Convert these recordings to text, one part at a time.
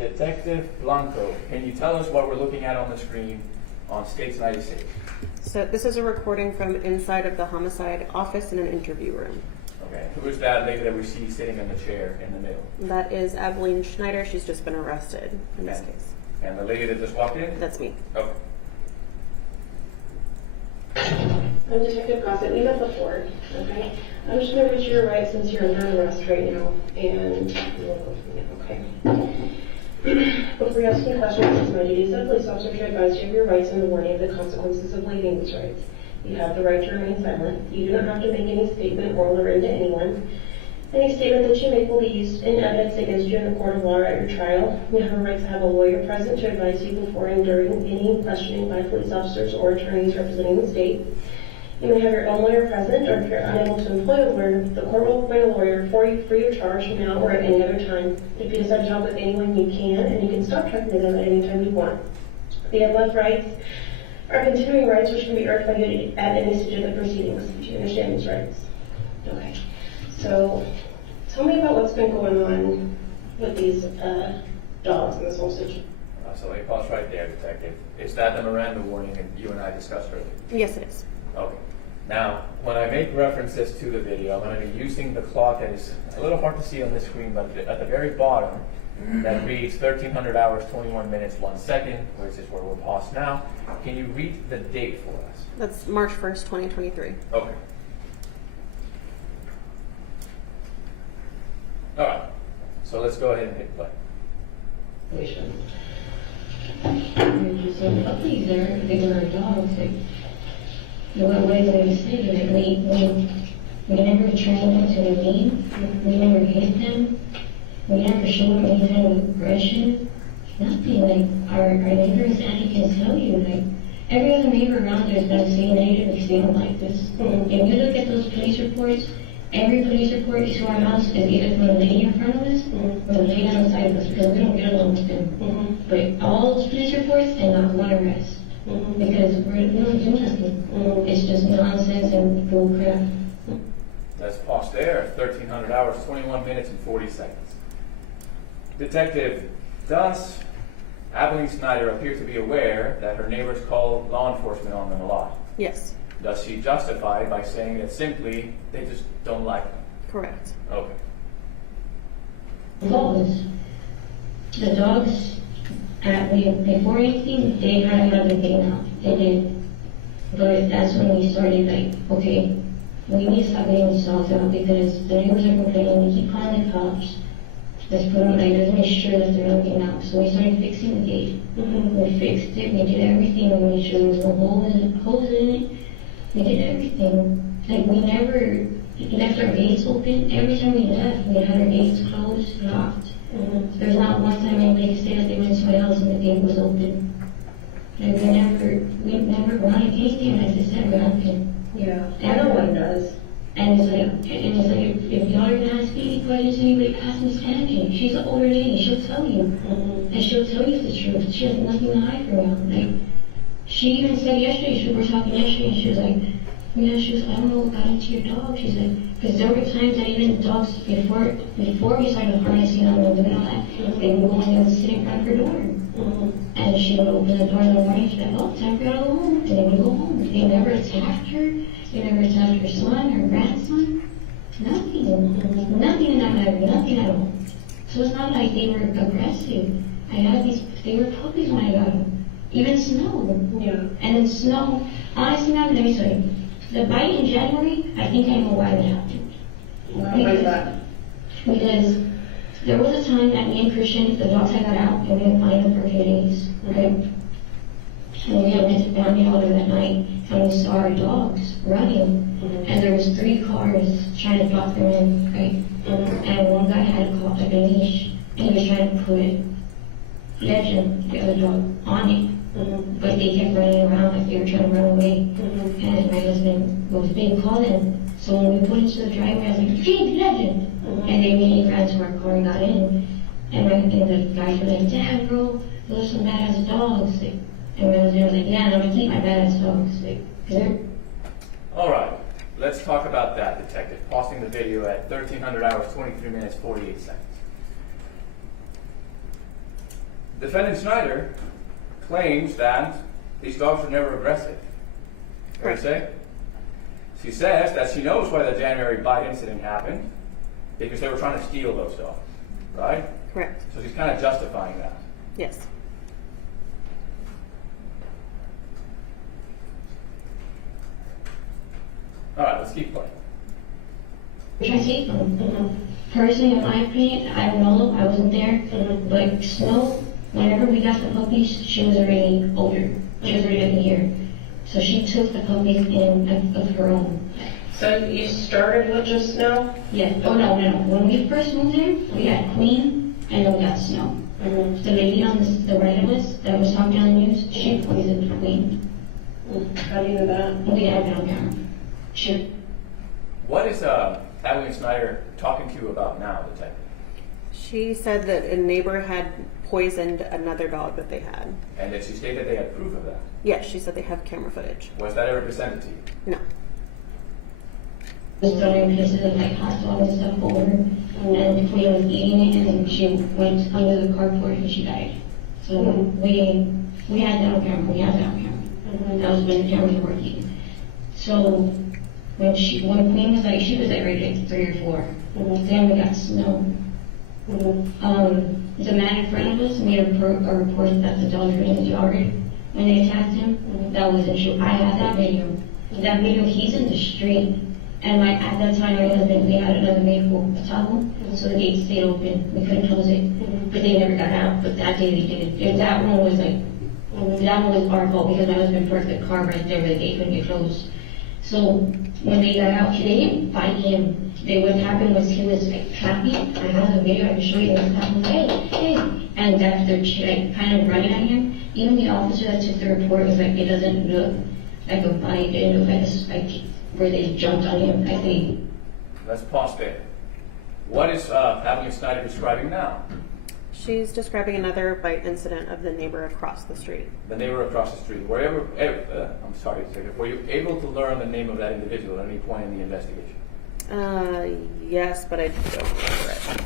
Detective Blanco, can you tell us what we're looking at on the screen on States 96? So this is a recording from inside of the homicide office in an interview room. Okay, who is that lady that we see sitting in the chair in the middle? That is Abilene Schneider. She's just been arrested in this Okay. case. And the lady that just walked in? That's me. Okay. I'm Detective Gossett. We met before, okay? I'm just going to read you your rights since you're under arrest right now, and we'll go from there, okay? Before you ask any questions, it's my duty as a police officer to advise you of your rights and the warning of the consequences of waiving these rights. You have the right to remain silent. You do not have to make any statement, oral or written, to anyone. Any statement that you make will be used in evidence against you in the court of law or at your trial. You have a right to have a lawyer present to advise you before and during any questioning by police officers or attorneys representing the state. You may have your own lawyer present, or if you're unable to employ a lawyer, the court will appoint a lawyer for you free of charge now or at any other time. If you decide to talk with anyone, you can, and you can stop talking to them at any time you want. The above rights are continuing rights which can be urged by you at any stage of the proceedings. Do you understand these rights? Okay. So, tell me about what's been going on with these dogs in this whole situation. So let me pause right there, Detective. Is that the Miranda warning that you and I discussed earlier? Yes, it is. Okay. Now, when I make references to the video, I'm going to be using the clock that is a little hard to see on this screen, but at the very bottom, that reads 1,300 hours, 21 minutes, 1 second, which is where we're paused now. Can you read the date for us? That's March 1st, 2023. Okay. All right. So let's go ahead and hit play. You're just saying puppies there, they were dogs. Like, what is there to say? Like, we never trained them to remain. We never hit them. We never showed them any kind of aggression. Nothing. Like, our neighbors, Annie can tell you, like, every other neighbor around there is going to say negative things like this. If you look at those police reports, every police report to our house is either from the lady in front of us or the lady on the side of us, because we don't get along with them. But all those police reports and not one arrest. Because we don't do nothing. It's just nonsense and bull crap. Let's pause there. 1,300 hours, 21 minutes, and 40 seconds. Detective, does Abilene Snyder appear to be aware that her neighbors call law enforcement on them a lot? Yes. Does she justify by saying that simply they just don't like them? Correct. Okay. Dogs. The dogs, before anything, they had another thing now. They did. But that's when we started, like, okay, we need to stop getting these dogs out because the neighbors are complaining. We keep calling the cops. Let's put them, like, let's make sure that they're not getting out. So we started fixing the gate. We fixed it. We did everything. We made sure there was no holes in it. We did everything. Like, we never left our gates open. Every time we left, we had our gates closed, locked. There's not one time anybody said that they went somewhere else and the gate was open. Like, we never wanted anything like this ever happen. Yeah, I know one does. And it's like, if y'all are gonna ask any questions, anybody ask Miss Angie. She's an older lady, she'll tell you. And she'll tell you the truth. She has nothing to hide from you. Like, she even said yesterday, we were talking yesterday, and she was like, I don't know what got into your dog. She said, because there were times that even dogs, before we started harnessing them and doing all that, they would go and sit in front of her door. And she would open the door in the morning, she'd be like, oh, time for you to go home. And they would go home. They never attacked her. They never attacked her son, her grandson. Nothing. Nothing in that matter. Nothing at all. So it's not like they were aggressive. They were puppies when I got them. Even Snow. Yeah. And then Snow, honestly, ma'am, let me tell you, the bite in January, I think I know why it happened. Why is that? Because there was a time that me and Christian, the dogs had got out, and we didn't find them for a few days, okay? And we went to family all that night, and we saw our dogs running, and there was 3 cars trying to block them in, right? And one guy had a leash, and he was trying to put Legend, the other dog, on it. But they kept running around like they were trying to run away. And my husband was being called in. So when we put into the driveway, I was like, Jake, Legend! And they immediately ran to our car and got in. And the guys were like, Dad, bro, those are some badass dogs. Like, and my husband was like, yeah, and I'm gonna keep my badass dogs. Like, 'cause they're... All right. Let's talk about that, Detective. Pausing the video at 1,300 hours, 23 minutes, 48 seconds. Defendant Snyder claims that these dogs were never aggressive. What do you say? She says that she knows why the January bite incident happened, because they were trying to steal those dogs, right? Correct. So she's kind of justifying that. Yes. All right, let's keep playing. Try to save them. Personally, in my opinion, I don't know, I wasn't there, but Snow, whenever we got the puppies, she was already older. She was already like a year. So she took the puppies in of her own. So you started with just Snow? Yeah. Oh no. When we first moved in, we had Queen and then we got Snow. The lady on the right of us that was talking on the news, she poisoned Queen. How do you know that? We had it on camera. Sure. What is Adeline Snyder talking to you about now, Detective? She said that a neighbor had poisoned another dog that they had. And did she state that they had proof of that? Yes, she said they have camera footage. Was that ever presented to you? No. Was throwing pieces of like hot dog and stuff over, and Queen was eating it, and then she went under the carport and she died. So we had that on camera. We had that on camera. That was when the cameras were working. So when Queen was like, she was like right at 3 or 4. Then we got Snow. The man in front of us made a report that the dogs were in the yard when they attacked him. That wasn't true. I had that video. That video, he's in the street. And at that time, my husband, we had another vehicle, a Tahoe, so the gate stayed open. We couldn't close it, but they never got out. But that day they did. And that one was our fault because my husband parked the car right there where the gate couldn't get closed. So when they got out, they didn't fight him. What happened was he was like happy. I have the video, I can show you this happened. Hey. And that they're like kind of running at him. Even the officer that took the report was like, it doesn't look like a bite, it looked like where they jumped on him, I think. Let's pause there. What is Adeline Snyder describing now? She's describing another bite incident of the neighbor across the street. The neighbor across the street. Were you able to learn the name of that individual at any point in the investigation? Yes, but I don't remember it.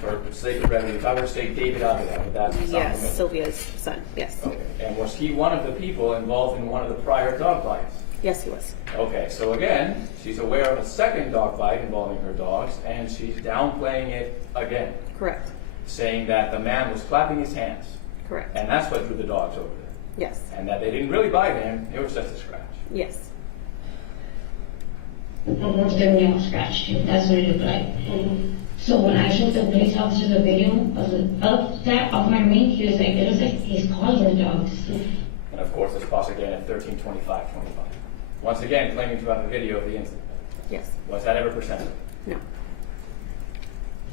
For the sake of brevity, if I were to say David Avila, would that sound Yes, familiar? Sylvia's son, yes. Okay. And was he one of the people involved in one of the prior dog bites? Yes, he was. Okay, so again, she's aware of a second dog bite involving her dogs, and she's downplaying it again, Correct. saying that the man was clapping his hands, Correct. and that's what drew the dogs over there. Yes. And that they didn't really bite him, it was just a scratch. Yes. Their nail scratched too. That's what it looked like. So when I showed the police officer the video of that off my ring, he was like, it was like he's calling the dogs. And of course, let's pause again at 13:25:25. Once again, claiming to have a video of the incident. Yes. Was that ever presented? No.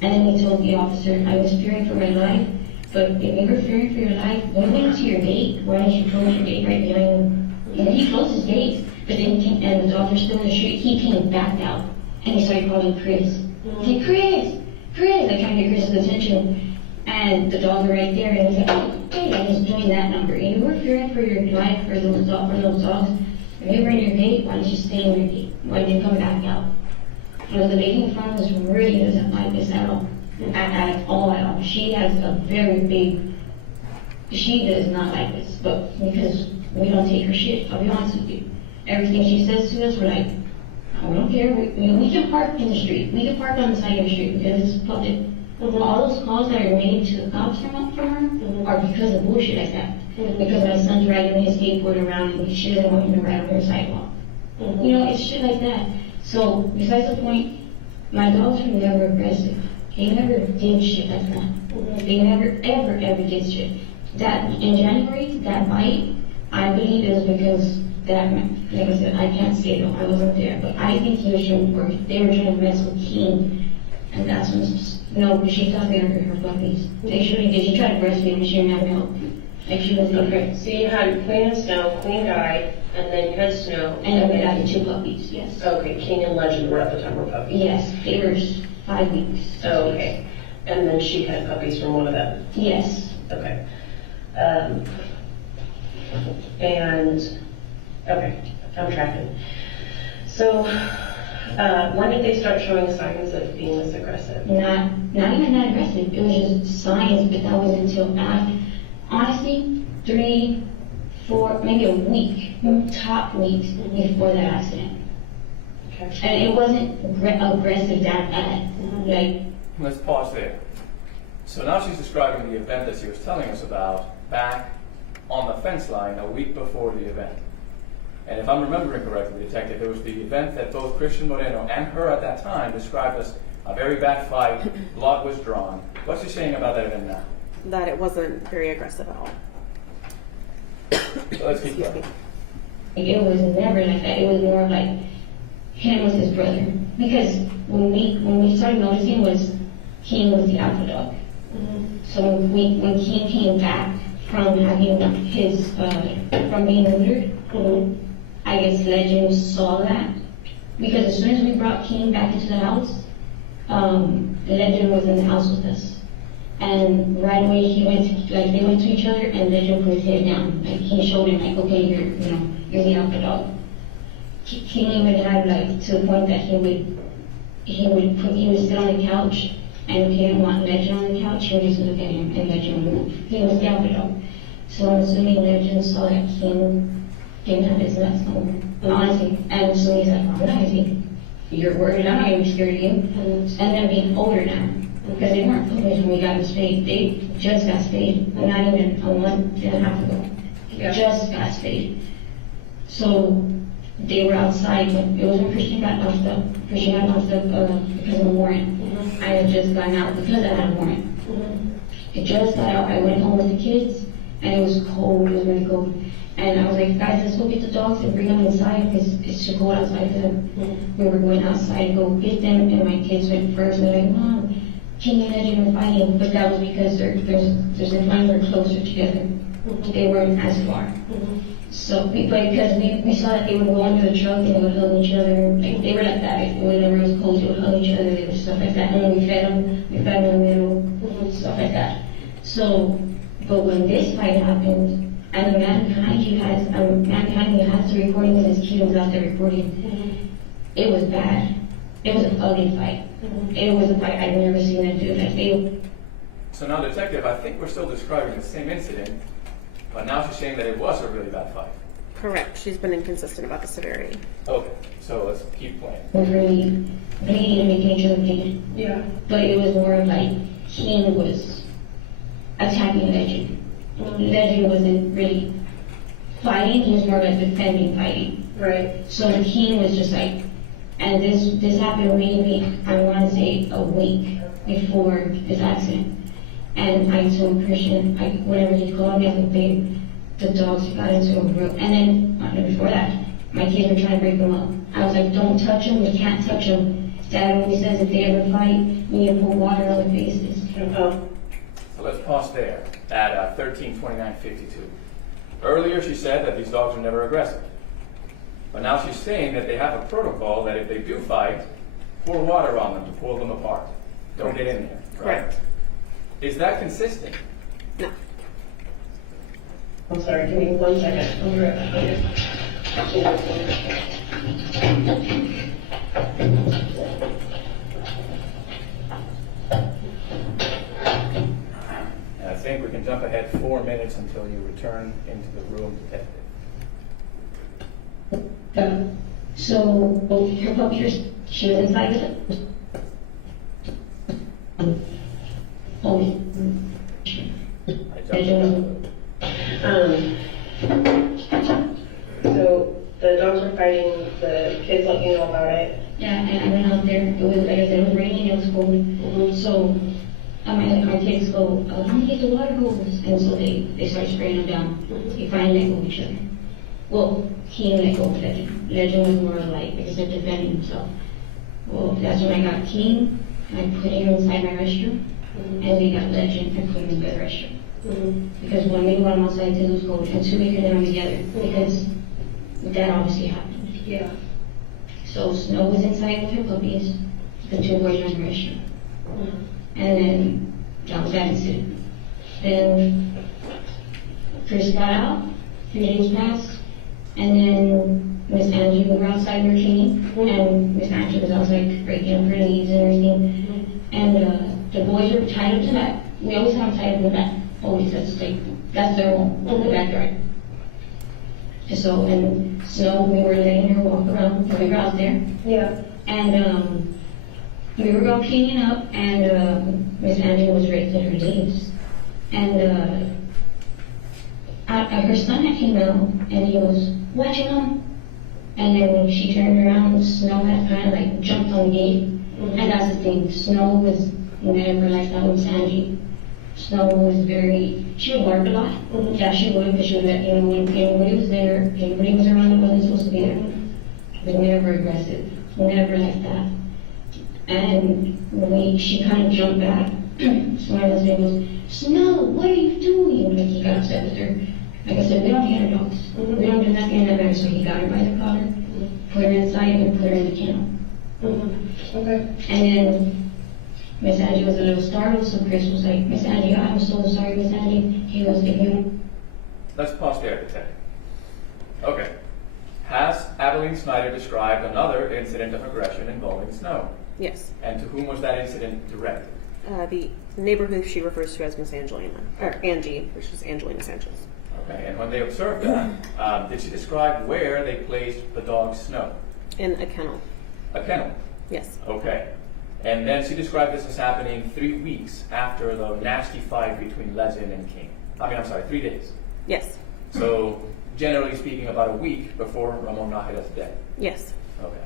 And then he told the officer, I was fearing for my life, but if you were fearing for your life, when you went to your gate, why didn't you close your gate right behind you? And he closed his gate, but then and the dogs were still in the street, he came back out, and he started calling Chris. He said, Chris, like trying to get Chris's attention. And the dogs were right there, and he said, oh, hey, I was doing that number. And you were fearing for your life for those dogs. If you were in your gate, why didn't you stay in your gate? Why didn't you come back out? The lady in front of us really doesn't like this at all. At all. She has a very big, she does not like this, but because we don't take her shit, I'll be honest with you. Everything she says to us, we're like, oh, we don't care. We can park in the street. We can park on the side of the street because it's public. All those calls that are made to the cops from her are because of bullshit like that. Because my son's riding his skateboard around and she doesn't want him to ride on her sidewalk. You know, it's shit like that. So, besides the point, my dogs were never aggressive. They never did shit like that. They never, ever did shit. That, in January, that bite, I believe it was because that, like I said, I can't say though, I wasn't there, but I think he was trying to, they were trying to mess with King. And that's when, no, she thought they were her puppies. They surely did. She tried to breastfeed and she didn't have milk. Like she was Okay, so you had Queen and Snow, Queen died, and then you had Snow. And then we got the 2 puppies, yes. Okay, King and Legend were at the time were puppies. Yes, they were 5 weeks. Oh, okay. And then she had puppies from one of them. Yes. Okay. Okay, I'm tracking. So, when did they start showing signs of being this aggressive? Not even that aggressive. It was just signs, but that was until honestly, 3, 4, maybe a week, top weeks before that accident. Okay. And it wasn't aggressive that bad. Like, Let's pause there. So now she's describing the event that she was telling us about back on the fence line a week before the event. And if I'm remembering correctly, Detective, it was the event that both Christian Moreno and her at that time described as a very bad fight, blood was drawn. What's she saying about that event now? That it wasn't very aggressive at all. So let's keep going. it was never like that. It was more like him was his brother. Because when we started noticing was King was the alpha dog. So when King came back from having his from being neutered, I guess Legend saw that. Because as soon as we brought King back into the house, Legend was in the house with us. And right away they went to each other, and Legend put his head down. Like he showed him like, okay, you're the alpha dog. King even had to the point that he would sit on the couch, and if he didn't want Legend on the couch, he would just look at him and Legend would move. He was the alpha dog. So I'm assuming Legend saw that King didn't have his nuts no more. And honestly, and so he's like, I'm not gonna you're worried, I'm not gonna be scared of you. And then being older now, because they weren't puppies when we got them spayed. They just got spayed, not even a month and a half ago. Just got spayed. So they were outside. It was when Christian got knocked up. Christian got knocked up because of a warrant. I had just gotten out because I had a warrant. I just got out. I went home with the kids, and it was cold. It was really cold. And I was like, guys, let's go get the dogs and bring them inside because it's too cold outside for them. We were going outside to go get them, and my kids went first. And they're like, Mom, King and Legend are fighting. But that was because there's a line we're closer together. They weren't as far. So, because we saw that they would go under the truck and they would hug each other. Like, they were like that. Whenever it was cold, they would hug each other. They would stuff like that. And when we fed them in the middle, stuff like that. So, but when this fight happened, and the man behind you has the recording and his kid was out there recording. It was bad. It was an ugly fight. It was a fight I've never seen them do. So now, Detective, I think we're still describing the same incident, but now she's saying that it was a really bad fight. Correct. She's been inconsistent about the severity. Okay, so let's keep playing. It was really bleeding and making each other bleed. Yeah. But it was more like King was attacking Legend. Legend wasn't really fighting, he was more like defending fighting. Right. So the King was just like, and this happened maybe, I want to say, a week before this accident. And I told Christian, whenever he called me, I said, babe, the dogs got into a room. And then, before that, my kids were trying to break them up. I was like, don't touch them, you can't touch them. Dad always says if they ever fight, you need to pour water on their faces. So let's pause there at 13:29:52. Earlier she said that these dogs are never aggressive. But now she's saying that they have a protocol that if they do fight, pour water on them to pull them apart. Don't get in there. Right? Correct. Is that consistent? No. I'm sorry, give me 1 second. I'll be right back. I think we can jump ahead 4 minutes until you return into the room, Detective. So her puppy, she was inside with it. I jumped So the dogs were fighting, the kids let you know about it. Yeah, and I went out there. It was, like I said, it was raining, it was cold. So my kids go, how many get the water hose? And so they start spraying them down. They finally let go of each other. Well, he let go of Legend. Legend was more like I said, defending himself. Well, that's when I got King, and I put him inside my restroom, and we got Legend and put him in the restroom. Because one, we went outside to lose cold, and two, we couldn't them together, because that obviously happened. Yeah. So Snow was inside with her puppies, the two boys were in the restroom. And then that was that incident. Then Chris got out, 3 days passed, and then Miss Angie, we were outside with King, and Miss Angie was outside breaking up her leaves and everything. And the boys were tied up to that. We always have them tied up in the back. always that's their home, the backyard. And so, and Snow, we were letting her walk around, we were out there. Yeah. And we were all cleaning up, and Miss Angela was ready for her leaves. And her son had came out, and he goes, "What you know?" And then when she turned around, Snow had kind of like jumped on the gate. And that's the thing, Snow was never like that with Miss Angie. Snow was she would bark a lot. Yeah, she would, because she would let, when anybody was there, anybody was around that wasn't supposed to be there. But never aggressive, never like that. And she kind of jumped back. So my husband goes, "Snow, what are you doing?" Like he got upset with her. Like I said, we don't get our dogs. We don't do nothing in that matter. So he got her by the collar, put her inside, and put her in the kennel. Okay. And then Miss Angie was a little startled, so Chris was like, "Miss Angie, I'm so sorry, Miss Angie." He goes, "If you..." Let's pause there, Detective. Okay. Has Adeline Snyder described another incident of aggression involving Snow? Yes. And to whom was that incident directed? The neighbor who she refers to as Miss Angelina, or Angie, which is Angelina Sanchez. Okay, and when they observed that, did she describe where they placed the dog Snow? In a kennel. A kennel? Yes. Okay. And then she described this as happening 3 weeks after the nasty fight between Lesin and King. 3 days. Yes. So, generally speaking, about a week before Ramon Najeda's death. Yes. Okay.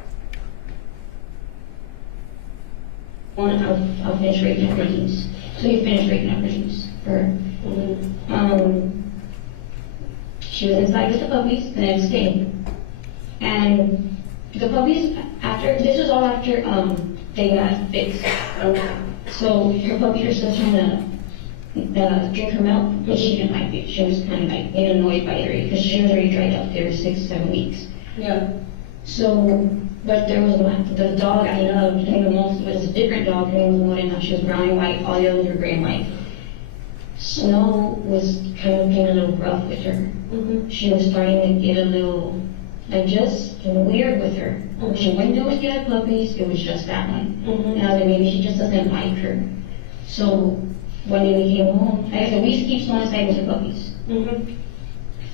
I'll finish rating up her leaves. So he finished rating up her leaves for her. She was inside with the puppies the next day. And the puppies, this was all after they got fixed. So her puppies are still trying to drink her milk, but she didn't like it. She was kind of like getting annoyed by it because she was already dried up there 6-7 weeks. Yeah. So, but there was the dog I loved, I think the most, was a different dog, her name was Morena. She was brown and white, all the others were gray and white. Snow was kind of getting a little rough with her. She was starting to get a little, like, just weird with her. She wouldn't do it to the puppies, it was just that one. And I was like, maybe she just doesn't like her. So, one day we came home, like I said, we used to keep Snow inside with the puppies.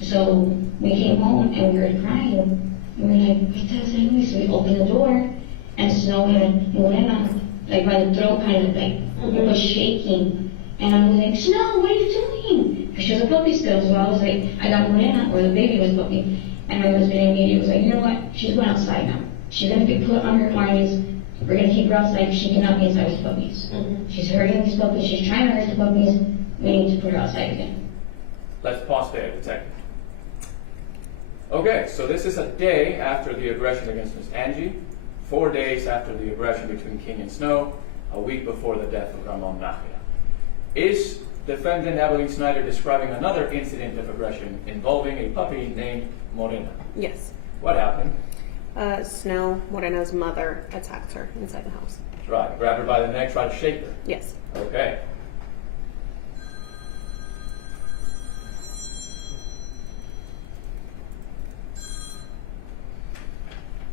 So, we came home and we heard crying. We were like, what the hell's that noise? So we opened the door, and Snow had Morena, like by the throat, kind of like, it was shaking. And I was like, "Snow, what are you doing?" Because she was a puppy still, so I was like, I got Morena, or the baby was a puppy. And my husband immediately was like, "You know what? She's going outside now. She's going to get put on her harness. We're going to keep her outside. She cannot be inside with puppies. She's hurting these puppies. She's trying to hurt the puppies. We need to put her outside again." Let's pause there, Detective. Okay, so this is a day after the aggression against Miss Angie, 4 days after the aggression between King and Snow, a week before the death of Ramon Najeda. Is defendant Adeline Snyder describing another incident of aggression involving a puppy named Morena? Yes. What happened? Snow, Morena's mother, attacked her inside the house. Right, grabbed her by the neck, tried to shake her. Yes. Okay.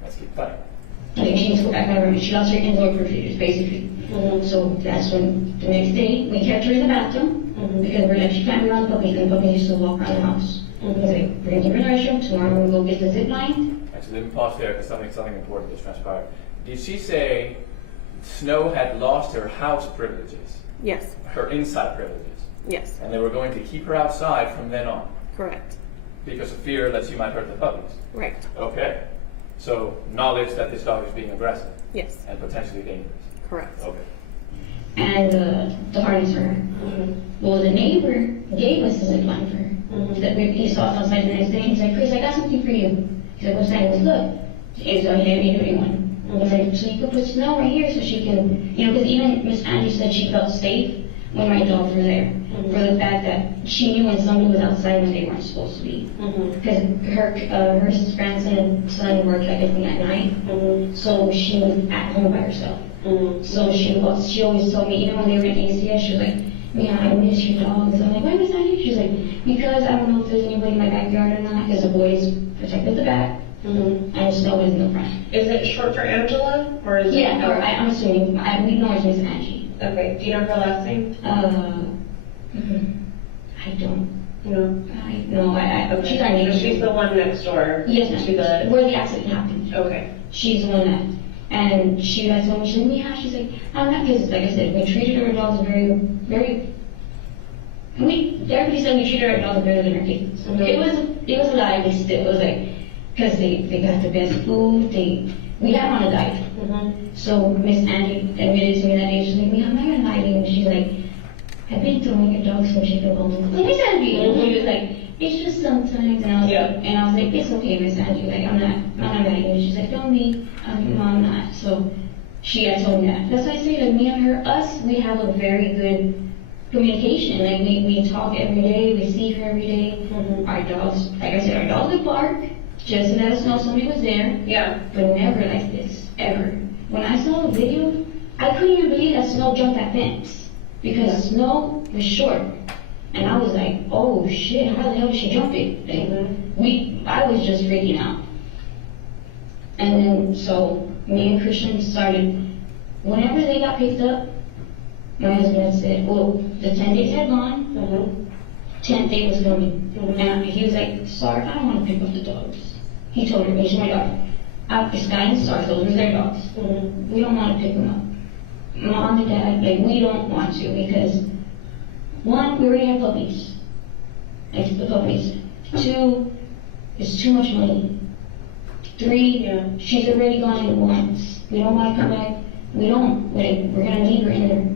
Let's keep playing. Like, she needs to go back in her room. She lost her indoor procedures, basically. So that's when, the next day, we kept her in the bathroom, because we're like, she can't be around the puppies, and the puppies used to walk around the house. He's like, we're gonna keep her in the restroom, tomorrow we're gonna go get the zip line. Actually, let me pause there because something important just transpired. Did she say Snow had lost her house privileges, Yes. her inside privileges, Yes. and they were going to keep her outside from then on Correct. because of fear that she might hurt the puppies? Right. Okay. So, knowledge that this dog is being aggressive Yes. and potentially dangerous. Correct. Okay. And the harness for her. Well, the neighbor gave us the zip line for her. He saw us outside the next day, and he's like, "Chris, I got something for you." He's like, "What's that?" He goes, "Look, it's a heavy-duty one." He's like, "So you could put Snow right here so she can," because even Miss Angie said she felt safe when my dogs were there. For the fact that she knew when somebody was outside when they weren't supposed to be. Because her grandson and son worked like I think at night, so she was at home by herself. So she always told me, even when they were in ACS, she was like, "Yeah, I miss your dogs." I'm like, "Why Miss Angie?" She was like, "Because I don't know if there's anybody in my backyard or not, because the boys protected the back, and Snow was in the front." Is it short for Angela, or is it? Yeah, or I'm assuming, we know it's Miss Angie. Okay, do you know her last name? No. She's our neighbor. She's the one next door. Yes, ma'am. To the. Where the accident happened. Okay. She's the one that, and she had told me, she's like, Mia, she's like, I'm not, because like I said, we treated our dogs everybody said we treated our dogs better than our kids. It was a lie, but still, it was like, because they got the best food, we had on a diet. So Miss Angie admitted to me that day, she's like, Mia, I'm not gonna lie to you, and she's like, I've been throwing your dogs from Chicago home. Miss Angie, and she was like, it's just sometimes, and I was like, it's okay, Miss Angie, like, I'm not mad at you. She's like, don't be, I'm not. So she had told me that. That's why I say, like, me and her, we have a very good communication. Like, we talk every day, we see her every day. Our dogs, like I said, our dogs would bark, just to let us know somebody was there. Yeah. But never like this, ever. When I saw the video, I couldn't even believe that Snow jumped that fence. Because Snow was short. And I was like, oh shit, how the hell did she jump it? Like, I was just freaking out. And then, so, me and Christian started, whenever they got picked up, my husband said, well, the 10 days had gone, 10th day was coming. And he was like, sorry, I don't want to pick up the dogs. He told her, he's my daughter. Sky and Star, those were their dogs. We don't want to pick them up. Mom and Dad, like, we don't want to, because one, we already have puppies. Like the puppies. 2, it's too much money. 3, she's already gone in once. We don't want to come back. We don't. We're going to leave her in there.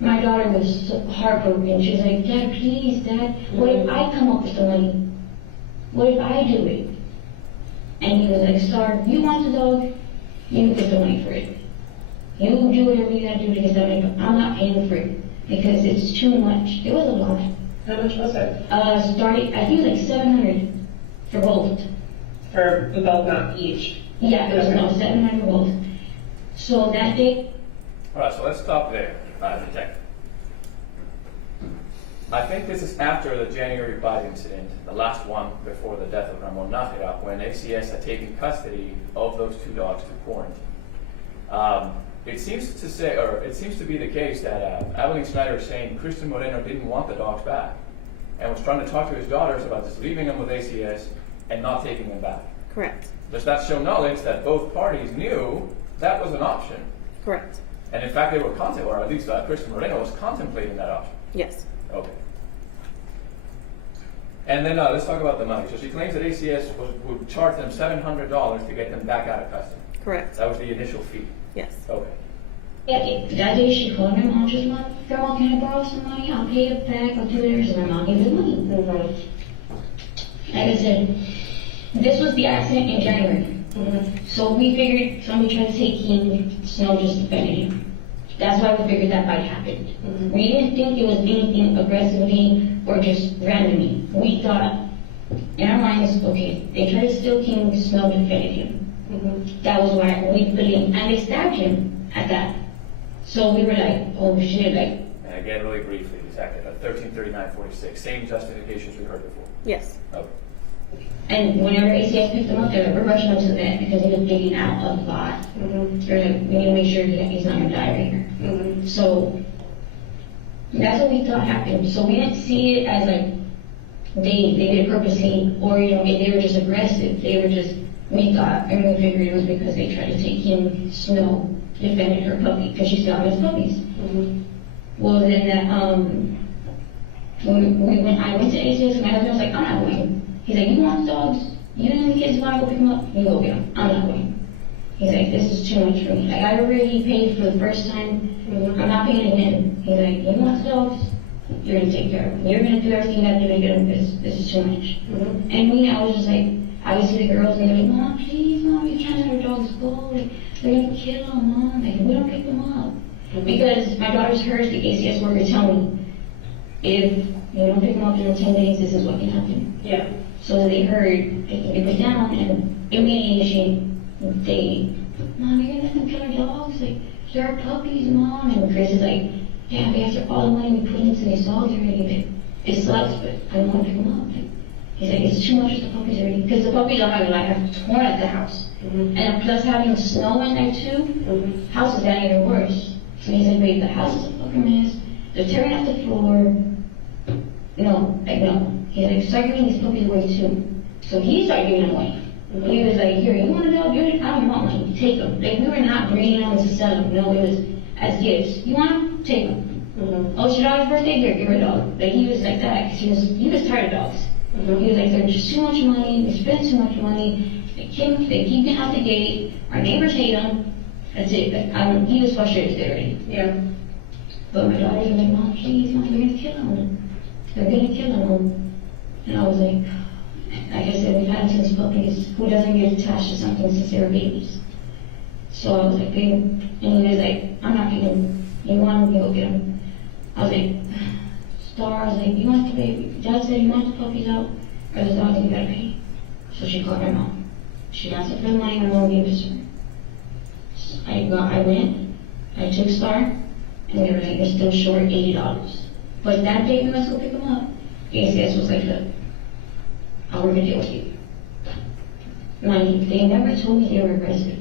My daughter was so heartbroken. She was like, Dad, please, Dad, what if I come up with the money? What if I do it? And he was like, Star, you want the dog? You get the money for it. You do whatever you got to do to get that money. I'm not paying for it. Because it's too much. It was a lot. How much was it? Starting, I think it was like 700 for both. For both, not each. Yeah, it was no 700 for both. So that day. All right, so let's stop there, Detective. I think this is after the January bite incident, the last one before the death of Ramon Nájera, when ACS had taken custody of those 2 dogs to quarantine. It seems to be the case that Evelyn Schneider is saying Christian Moreno didn't want the dogs back and was trying to talk to his daughters about just leaving them with ACS and not taking them back. Correct. Does that show knowledge that both parties knew that was an option? Correct. And in fact, they were or at least Christian Moreno was contemplating that option. Yes. Okay. And then let's talk about the money. So she claims that ACS would charge them $700 to get them back out of custody. Correct. That was the initial fee. Yes. Okay. Yeah, that day she called my mom, just like, Grandma, can I borrow some money? I'll pay it back, I'll do it. So my mom gave the money. Like I said, this was the accident in January. So we figured somebody tried to take him, Snow just defended him. That's why we figured that fight happened. We didn't think it was anything aggressively or just randomly. We thought, in our minds, okay, they tried to steal King, Snow defended him. That was why we believed, and they stabbed him at that. So we were like, oh shit, like. And again, really briefly, exactly, 1339.46, same justifications we heard before. Yes. Okay. And whenever ACS picked him up, they were rushing him to the vet because he was bleeding out a lot. They're like, we need to make sure that he's not gonna die right here. So that's what we thought happened. So we didn't see it as like they did it purposely, or they were just aggressive. They were just. We thought, and we figured it was because they tried to take him, Snow defended her puppy, because she still has puppies. Well, then that, I went to ACS, my husband was like, I'm not going. He's like, you want the dogs? You and the kids want to go pick them up? You go get them. I'm not going. He's like, this is too much for me. Like, I already paid for the first time. I'm not paying again. He's like, you want the dogs? You're going to take care of them. You're going to do everything you got to do to get them, because this is too much. And me, I was just like, I would see the girls and they're like, Mom, please, Mom, you can't let our dogs go. Like, they're going to kill them, Mom. Like, we don't pick them up. Because my daughter's heard the ACS worker tell me, if you don't pick them up in 10 days, this is what can happen. Yeah. So they heard, they can pick it down, and immediately Mom, you're going to let them kill our dogs? Like, they're our puppies, Mom. And Chris is like, yeah, but after all the money we put into these dogs already, it sucks, but I don't want to pick them up. Like, he's like, it's too much with the puppies already. Because the puppies, I'm not gonna lie, have torn at the house. And plus having snow in there too, house is getting even worse. So he's like, wait, the house is a fucking mess. They're tearing up the floor. no, like, no. He's like, start giving these puppies away too. So he started giving them away. He was like, here, you want a dog? I don't want one. Take them. Like, we were not breeding them to sell them. No, it was as gifts. You want them? Take them. Oh, it's your dog's birthday? Here, give her a dog. Like, he was like that. 'Cause he was tired of dogs. He was like, they're just too much money. They spend too much money. They keep me out the gate. Our neighbors hate them. That's it. Like, he was frustrated already. Yeah. But my daughters were like, Mom, please, Mom, they're gonna kill him. They're gonna kill him. And I was like I said, we've had since puppies. Who doesn't get attached to something since they were babies? So I was like, babe, and he was like, I'm not getting him. You want him, you go get him. I was like, Star, I was like, you want the baby? Dad said you want the puppies out, or the dogs you gotta pay. So she called her mom. She asked her for the money, my mom gave it to her. I went, I took Star, and they were like, you're still short $80. But that day we must go pick them up. ACS was like, look, I'll work a deal with you. They never told me they were aggressive.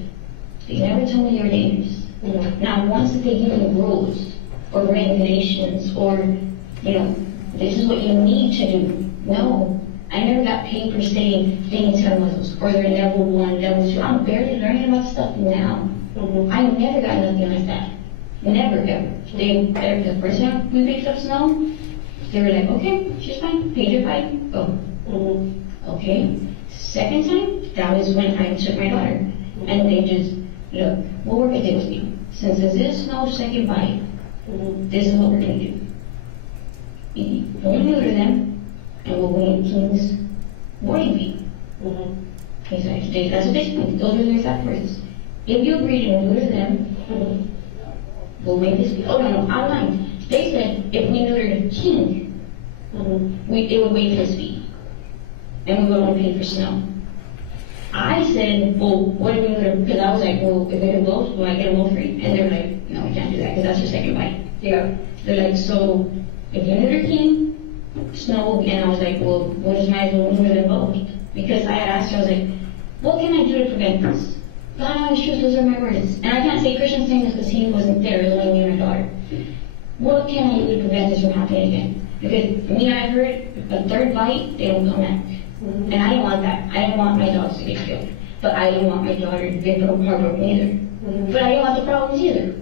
They never told me they were dangerous. Not once did they give me rules or regulations or, this is what you need to do. No. I never got papers saying they need 10 muzzles or they're level 1, level 2. I'm barely learning about stuff now. I never got nothing like that. Never, ever. The first time we picked up Snow, they were like, okay, she's fine, paid your fine, go. Okay. Second time, that was when I took my daughter. And they just, look, we'll work a deal with you. Since this is Snow's second bite, this is what we're going to do. We'll neuter them, and we'll wait King's boarding fee. That's what they said. Those are their exact words. If you agree to neuter them, we'll waive this fee. Oh, no, I'm lying. They said if we neutered King, it would waive his fee. And we would only pay for Snow. I said, well, what if we neuter? Because I was like, well, if they do both, will I get them all free? And they were like, no, we can't do that because that's your second bite. Yeah. They're like, so if you neuter King, Snow, and I was like, well, we'll just might as well neuter them both. Because I had asked her, I was like, what can I do to prevent this? God on his truth, those are my words. And I can't say Christian's saying this because he wasn't there, it was only me and my daughter. What can I do to prevent this from happening again? Because me, I heard a third bite, they don't come back. And I didn't want that. I didn't want my dogs to get killed. But I didn't want my daughter to get heartbroken either. But I didn't want the problems either.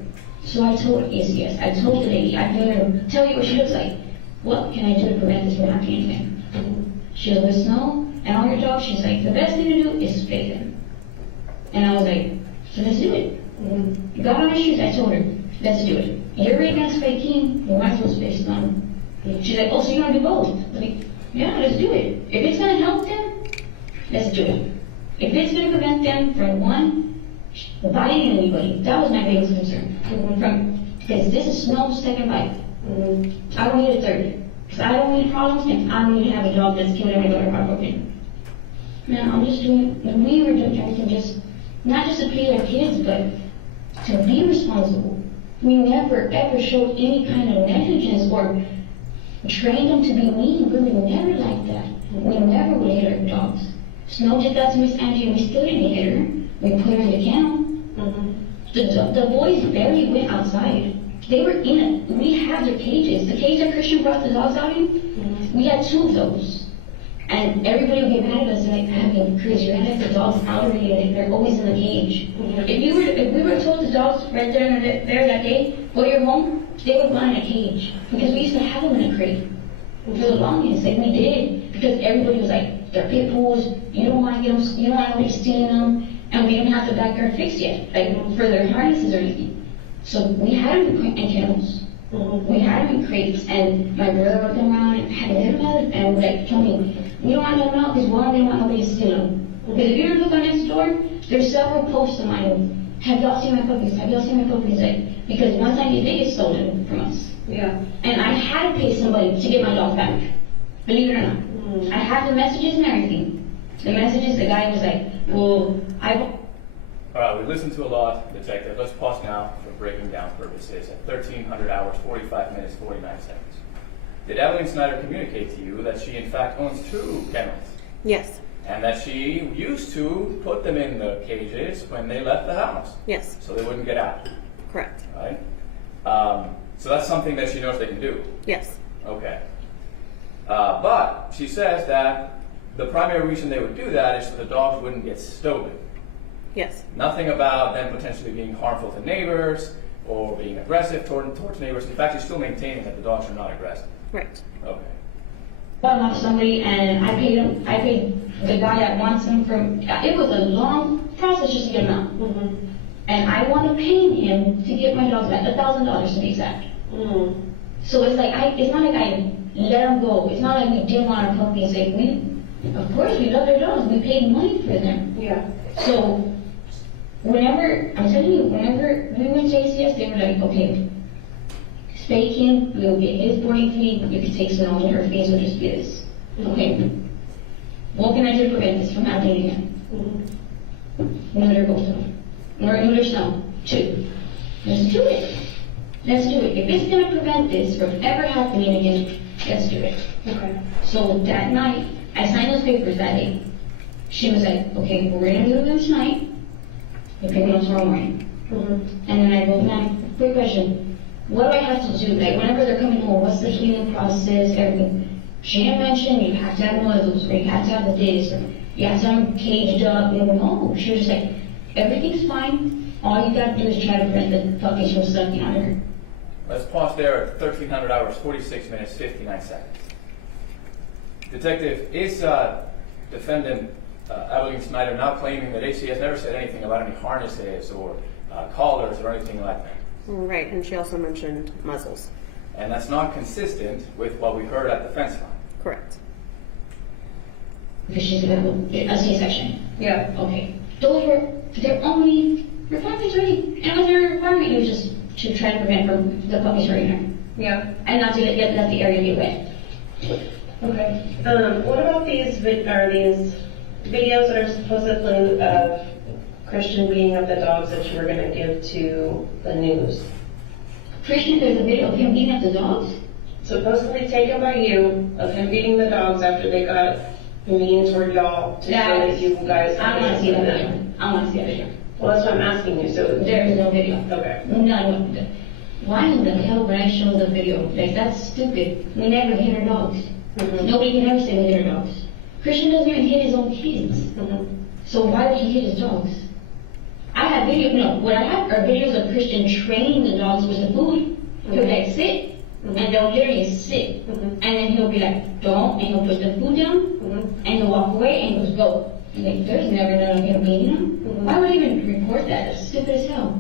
So I told ACS, I told the lady, I'm going to tell you what she looks like. What can I do to prevent this from happening again? She was with Snow and all your dogs. She's like, the best thing to do is spay them. And I was like, so let's do it. You got on her shoes, I told her, let's do it. You're already going to spay King, you might as well spay Snow. She's like, oh, so you're going to do both? I was like, yeah, let's do it. If it's going to help them, let's do it. If it's going to prevent them from biting anybody, that was my biggest concern. Because this is Snow's second bite. I don't need a third. Because I don't need problems and I don't need to have a dog that's killing my daughter heartbroken. Man, I'm just doing, we were doing everything just, not just to please our kids, but to be responsible. We never ever showed any kind of negligence or trained them to be mean. We were never like that. We never would hit our dogs. Snow did that to Miss Angie and we still didn't hit her. We put her in the kennel. The boys barely went outside. They were in it. We had their cages. The cage that Christian brought the dogs out in, we had 2 of those. And everybody would get mad at us like, Abby, Chris, you had to let the dogs out already and they're always in the cage. If we were told the dogs right there that day, go to your home, they would go in a cage. Because we used to have them in a crate. For the longest, like we did. Because everybody was like, they're pit bulls, you don't want to get them, you don't want nobody stealing them. And we didn't have the backyard fixed yet, like for their harnesses or anything. So we had them in kennels. We had them in crates, and my brother would come around and had to let them out, and would like tell me, we don't want to let them out because one, we don't want nobody to steal them. Because if you ever look on next door, there's several posts of mine. Have y'all seen my puppies? Have y'all seen my puppies? Like, because one time they get stolen from us. Yeah. And I had to pay somebody to get my dog back. Believe it or not. I have the messages and everything. The messages, the guy was like, well, All right, we listened to a lot, Detective. Let's pause now for breaking down purposes at 1,300 hours, 45 minutes, 49 seconds. Did Evelyn Snyder communicate to you that she in fact owns 2 kennels? Yes. And that she used to put them in the cages when they left the house? Yes. So they wouldn't get out? Correct. Right? So that's something that she knows they can do? Yes. Okay. But she says that the primary reason they would do that is so the dogs wouldn't get stolen. Yes. Nothing about them potentially being harmful to neighbors or being aggressive towards neighbors. In fact, she's still maintaining that the dogs are not aggressive. Right. Okay. Bought him off somebody, and I paid the guy that wants him from, it was a long process just to get him out. Mm-hmm. And I want to pay him to get my dogs back, $1,000 to be exact. Mm-hmm. So it's like, it's not like I let him go. It's not like we didn't want our puppies. Like, of course we love our dogs. We paid money for them. Yeah. So, whenever we went to ACS, they were like, okay, spay him, we'll get his boarding fee, you can take some on her fees, will just be this. Okay. What can I do to prevent this from happening again? Mm-hmm. Neuter both of them. Neuter some, 2. Let's do it. Let's do it. If it's going to prevent this from ever happening again, let's do it. Okay. So that night, I signed those papers that day. She was like, okay, we're going to do them tonight. We're picking up tomorrow morning. Mm-hmm. And then I go, ma'am, quick question. What do I have to do? Like, whenever they're coming home, what's the healing process, everything? She didn't mention you have to have muzzles, or you have to have this, or you have to have them caged up. No, she was just like, everything's fine. All you got to do is try to prevent the puppies from sucking on her. Let's pause there at 1,300 hours, 46 minutes, 59 seconds. Detective, is defendant Abilene Snyder now claiming that ACS never said anything about any harnesses or collars or anything like that? Right, and she also mentioned muzzles. And that's not consistent with what we heard at the fence line. Correct. Because she's a C-section. Yeah. Okay. Those were their only requirements, really. And was their requirement, it was just to try to prevent from the puppies hurting her. Yeah. And not to let the area get wet. Okay. What about these videos that are supposedly of Christian beating up the dogs that you were going to give to the news? Christian, there's a video of him beating up the dogs. Supposedly taken by you of him beating the dogs after they got mean toward y'all to show that you guys. I want to see that video. I want to see that video. Well, that's what I'm asking you. So There is no video. Okay. None. Why in the hell would I show the video? Like, that's stupid. We never hit our dogs. Mm-hmm. Nobody can ever say we hit our dogs. Christian doesn't even hit his own kids. Mm-hmm. So why would he hit his dogs? I have what I have are videos of Christian training the dogs with the food. He'll be like, sit. Mm-hmm. And they'll literally sit. Mm-hmm. And then he'll be like, don't. And he'll put the food down. Mm-hmm. And he'll walk away and he goes, go. Like, there's never none of him beating them. Mm-hmm. Why would I even report that? That's stupid as hell.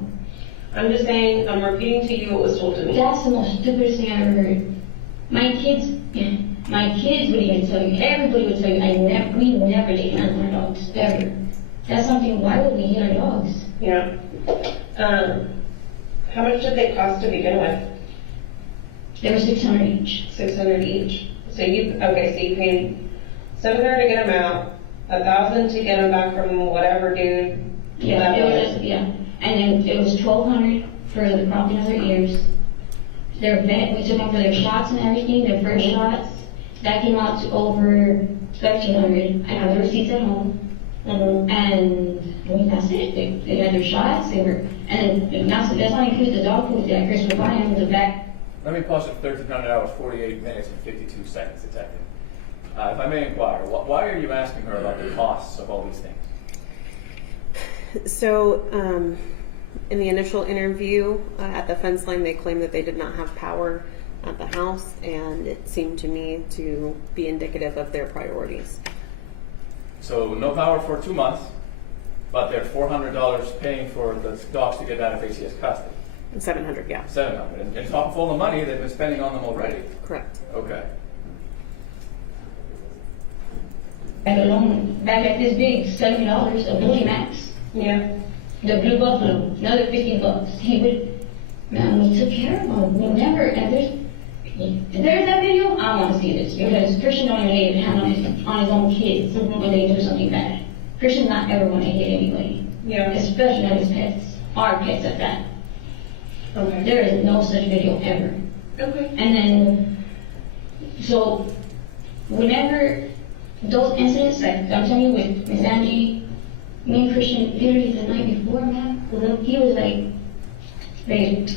I'm just saying, I'm repeating to you what was told to me. That's the most stupidest thing I ever heard. My kids would even tell you, everybody would tell you, we never take hands on our dogs, ever. That's something, why would we hit our dogs? Yeah. How much did they cost to begin with? They were $600 each. 600 each. So you paid $700 to get them out, $1,000 to get them back from whatever dude. Yeah, that it was. was, yeah. And then it was $1,200 for the cropping of their ears. Their vet, we took them for their shots and everything, their first shots. That came out to over $1,300. I have the receipts at home. Mm-hmm. And I mean, that's it. They had their shots, and that's not include the dog food that Chris would buy them, the back. Let me pause at 1,300 hours, 48 minutes, and 52 seconds, Detective. If I may inquire, why are you asking her about the costs of all these things? So, in the initial interview at the fence line, they claimed that they did not have power at the house, and it seemed to me to be indicative of their priorities. So no power for 2 months, but they're $400 paying for the dogs to get out of ACS custody. And 700, yeah. $700, and top of all the money they've been spending on them already. Correct. Okay. Back alone, back at this big, $70, a Bully Max. Yeah. The Blue Buffalo, another $50. We took care of him. We never, and there's that video, I want to see this, because Christian don't even lay a hand on his own kids when they do something bad. Christian's not ever going to hit anybody. Yeah. Especially not his pets. Our pets at that. Okay. There is no such video ever. Okay. And then, so, whenever those incidents, like I'm telling you with Miss Angie, me and Christian, literally the night before, man, he was like, babe,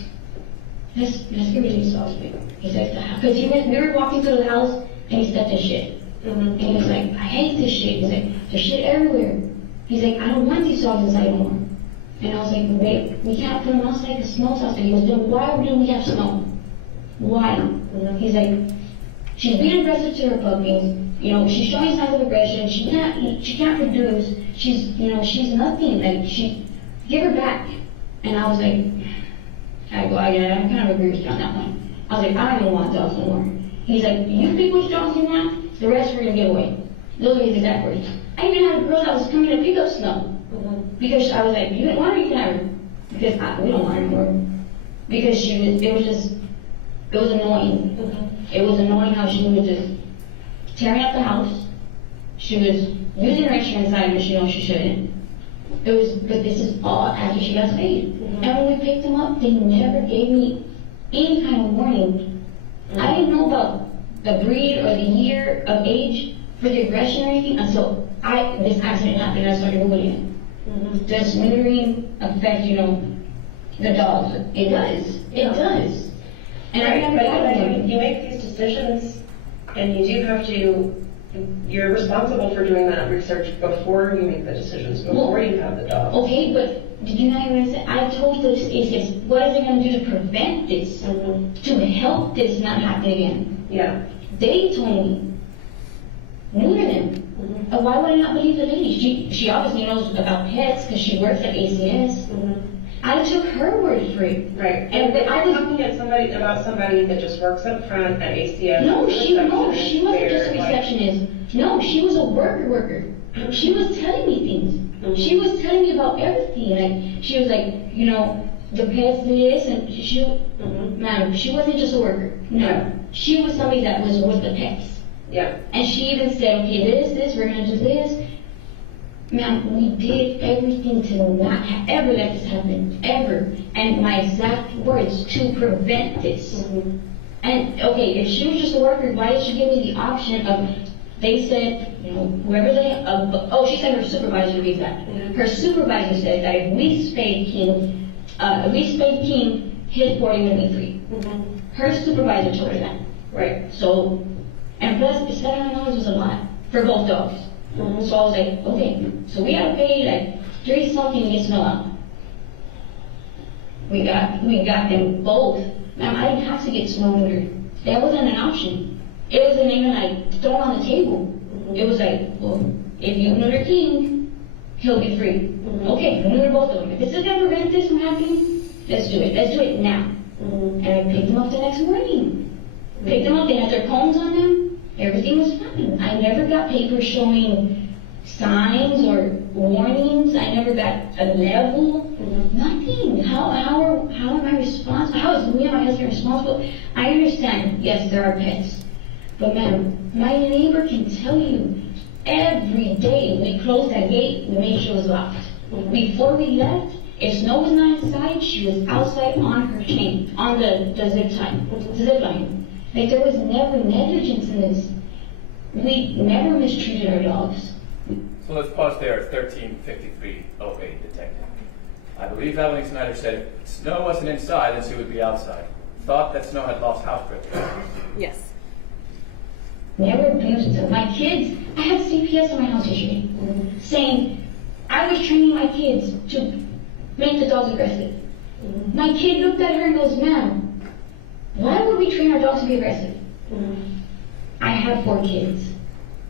let's get rid of these dogs, babe. He said, because we were walking through the house, and he stepped in shit. And he was like, I hate this shit. He's like, there's shit everywhere. He's like, I don't want these dogs inside anymore. And I was like, babe, we can't put them outside because snow's outside. He goes, then why do we have snow? Why? He's like, she's being aggressive to her puppies. You know, she's showing signs of aggression. She can't produce. She's nothing. Like, give her back. And I was like, I kind of agree with you on that one. I was like, I don't even want dogs no more. He's like, you pick which dogs you want, the rest we're gonna give away. Those are his exact words. I even had a girl that was coming to pick up Snow. Because I was like, you didn't want her, you can have her. Because we don't want her anymore. Because it was annoying. It was annoying how she was just tearing up the house. She was using her insurance side when she knows she shouldn't. But this is all after she got spayed. And when we picked them up, they never gave me any kind of warning. I didn't know about the breed or the year of age for the aggression or anything until this accident happened and I started Googling it. Does neutering affect, the dogs? It does. It does. And I never thought of it. You make these decisions, and you do have to. You're responsible for doing that research before you make the decisions, before you have the dog. Okay, but did you not even say, I told the ACS, what is it going to do to prevent this? To help this not happen again? Yeah. They told me, neuter them. Why would I not believe the lady? She obviously knows about pets because she works at ACS. I took her word for it. Right. And But I you're was talking about somebody that just works up front at ACS. No, she wasn't just a receptionist. No, she was a worker. She was telling me things. She was telling me about everything. Like, she was like, the pets this, and ma'am, she wasn't just a worker. No. Yeah. She was somebody that was with the pets. Yeah. And she even said, okay, this, we're gonna do this. Ma'am, we did everything to not ever let this happen, ever. And my exact words, to prevent this. And okay, if she was just a worker, why did she give me the option of, they said, whoever she said her supervisor gave that. Her supervisor said that if we spayed King, his boarding would be free. Her supervisor told her that. Right. So, and plus, $700 was a lot for both dogs. So I was like, okay, so we gotta pay like $3 something to get Snow out. We got them both. Ma'am, I didn't have to get Snow neutered. That wasn't an option. It wasn't even like thrown on the table. It was like, well, if you neuter King, he'll be free. Okay, we'll neuter both of them. If this is gonna prevent this from happening, let's do it. Let's do it now. And I picked them up the next morning. Picked them up, they had their combs on them. Everything was fine. I never got papers showing signs or warnings. I never got a level. Nothing. How am I responsible? How is me and my husband responsible? I understand, yes, there are pets. But ma'am, my neighbor can tell you, every day we closed that gate, we made sure it was locked. Before we left, if Snow was not inside, she was outside on her chain, on the zip line. Like, there was never negligence in this. We never mistreated our dogs. So let's pause there at 13:53:08, detective. I believe Evelyn Snyder said if Snow wasn't inside, then she would be outside. Thought that Snow had lost house privilege. Yes. Never abused them. My kids, I had CPS in my house yesterday saying I was training my kids to make the dogs aggressive. My kid looked at her and goes, ma'am, why would we train our dogs to be aggressive? I have 4 kids.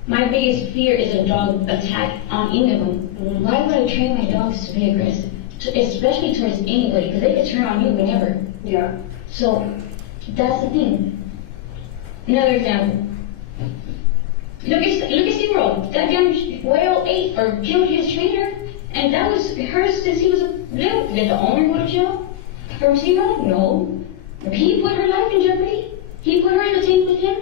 My biggest fear is a dog attack on any of them. Why would I train my dogs to be aggressive? Especially towards anybody, because they could turn on you whenever. Yeah. So, that's the thing. Another example. Look at SeaWorld. That damn whale ate or killed his trainer, and that was hers since he was little. Did the owner go to jail from SeaWorld? No. He put her life in jeopardy. He put her in the tank with him.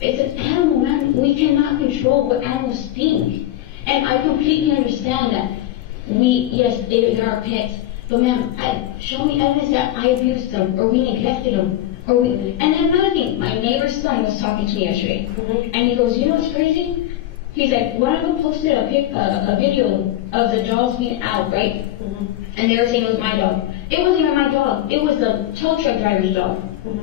It's an animal, man. We cannot control what animals think. And I completely understand that yes, there are pets. But ma'am, show me evidence that I abused them, or we neglected them, and then another thing, my neighbor's son was talking to me yesterday, and he goes, you know what's crazy? He's like, one of them posted a video of the dogs being out, right? And they were saying it was my dog. it wasn't even my dog. It was the tow truck driver's dog.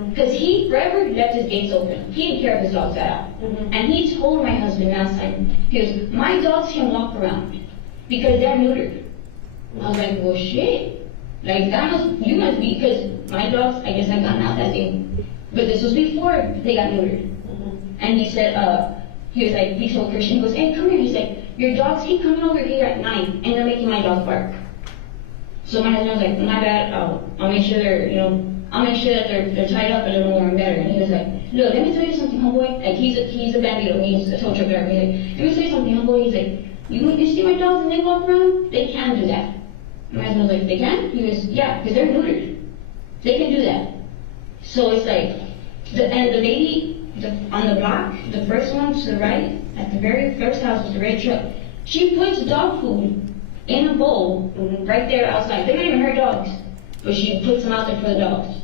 Because he forever left his gates open. He didn't care if his dogs got out. And he told my husband last time, he goes, my dogs can walk around because they're neutered. I was like, well, shit. Like, you must be, because my dogs, I guess I got out that day. But this was before they got neutered. And he said, he was like, he told Christian, he goes, hey, come here. He's like, your dogs keep coming over here at night and they're making my dogs bark. So my husband was like, my bad, I'll make sure I'll make sure that they're tied up a little more and better. And he was like, look, let me tell you something, homeboy. Like, he's a bandito, he's a tow truck driver. He's like, let me tell you something, homeboy. He's like, you see my dogs and they walk around? They can do that. My husband was like, they can? He was, yeah, because they're neutered. They can do that. So it's like, the lady on the block, the first one to the right, at the very first house was the red truck. She puts dog food in a bowl right there outside. They're not even her dogs, but she puts them out there for the dogs.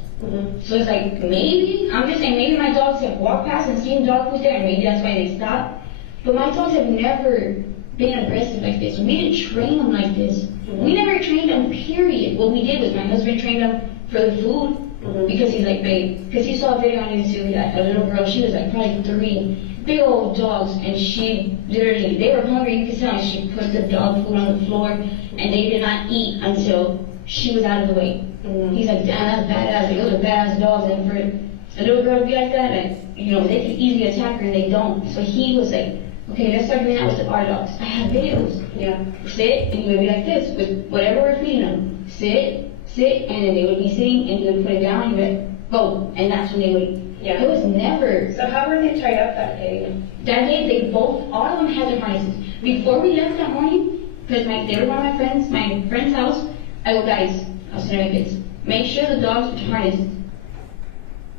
So it's like, maybe, I'm just saying, maybe my dogs have walked past and seen dog food there, and maybe that's why they stopped. But my dogs have never been aggressive like this. We didn't train them like this. We never trained them, period. What we did was my husband trained them for the food, because he's like, babe, because he saw a video on YouTube, a little girl, she was like probably 3, big old dogs, and she literally, they were hungry, you could tell, and she put the dog food on the floor, and they did not eat until she was out of the way. He's like, damn, that's badass. Like, those are badass dogs, and for a little girl to be like that, like, they could easily attack her, and they don't. So he was like, okay, let's start doing that with our dogs. I have videos. Yeah. Sit, and he would be like this, with whatever we're feeding them. Sit, and then they would be sitting, and he would put it down, and he would go, and that's when they would. Yeah. It was never. So how were they tied up that day? That day, they both, all of them had their harnesses. Before we left that morning, because they were one of my friend's house, I go, guys, I was telling my kids, make sure the dogs are harnessed.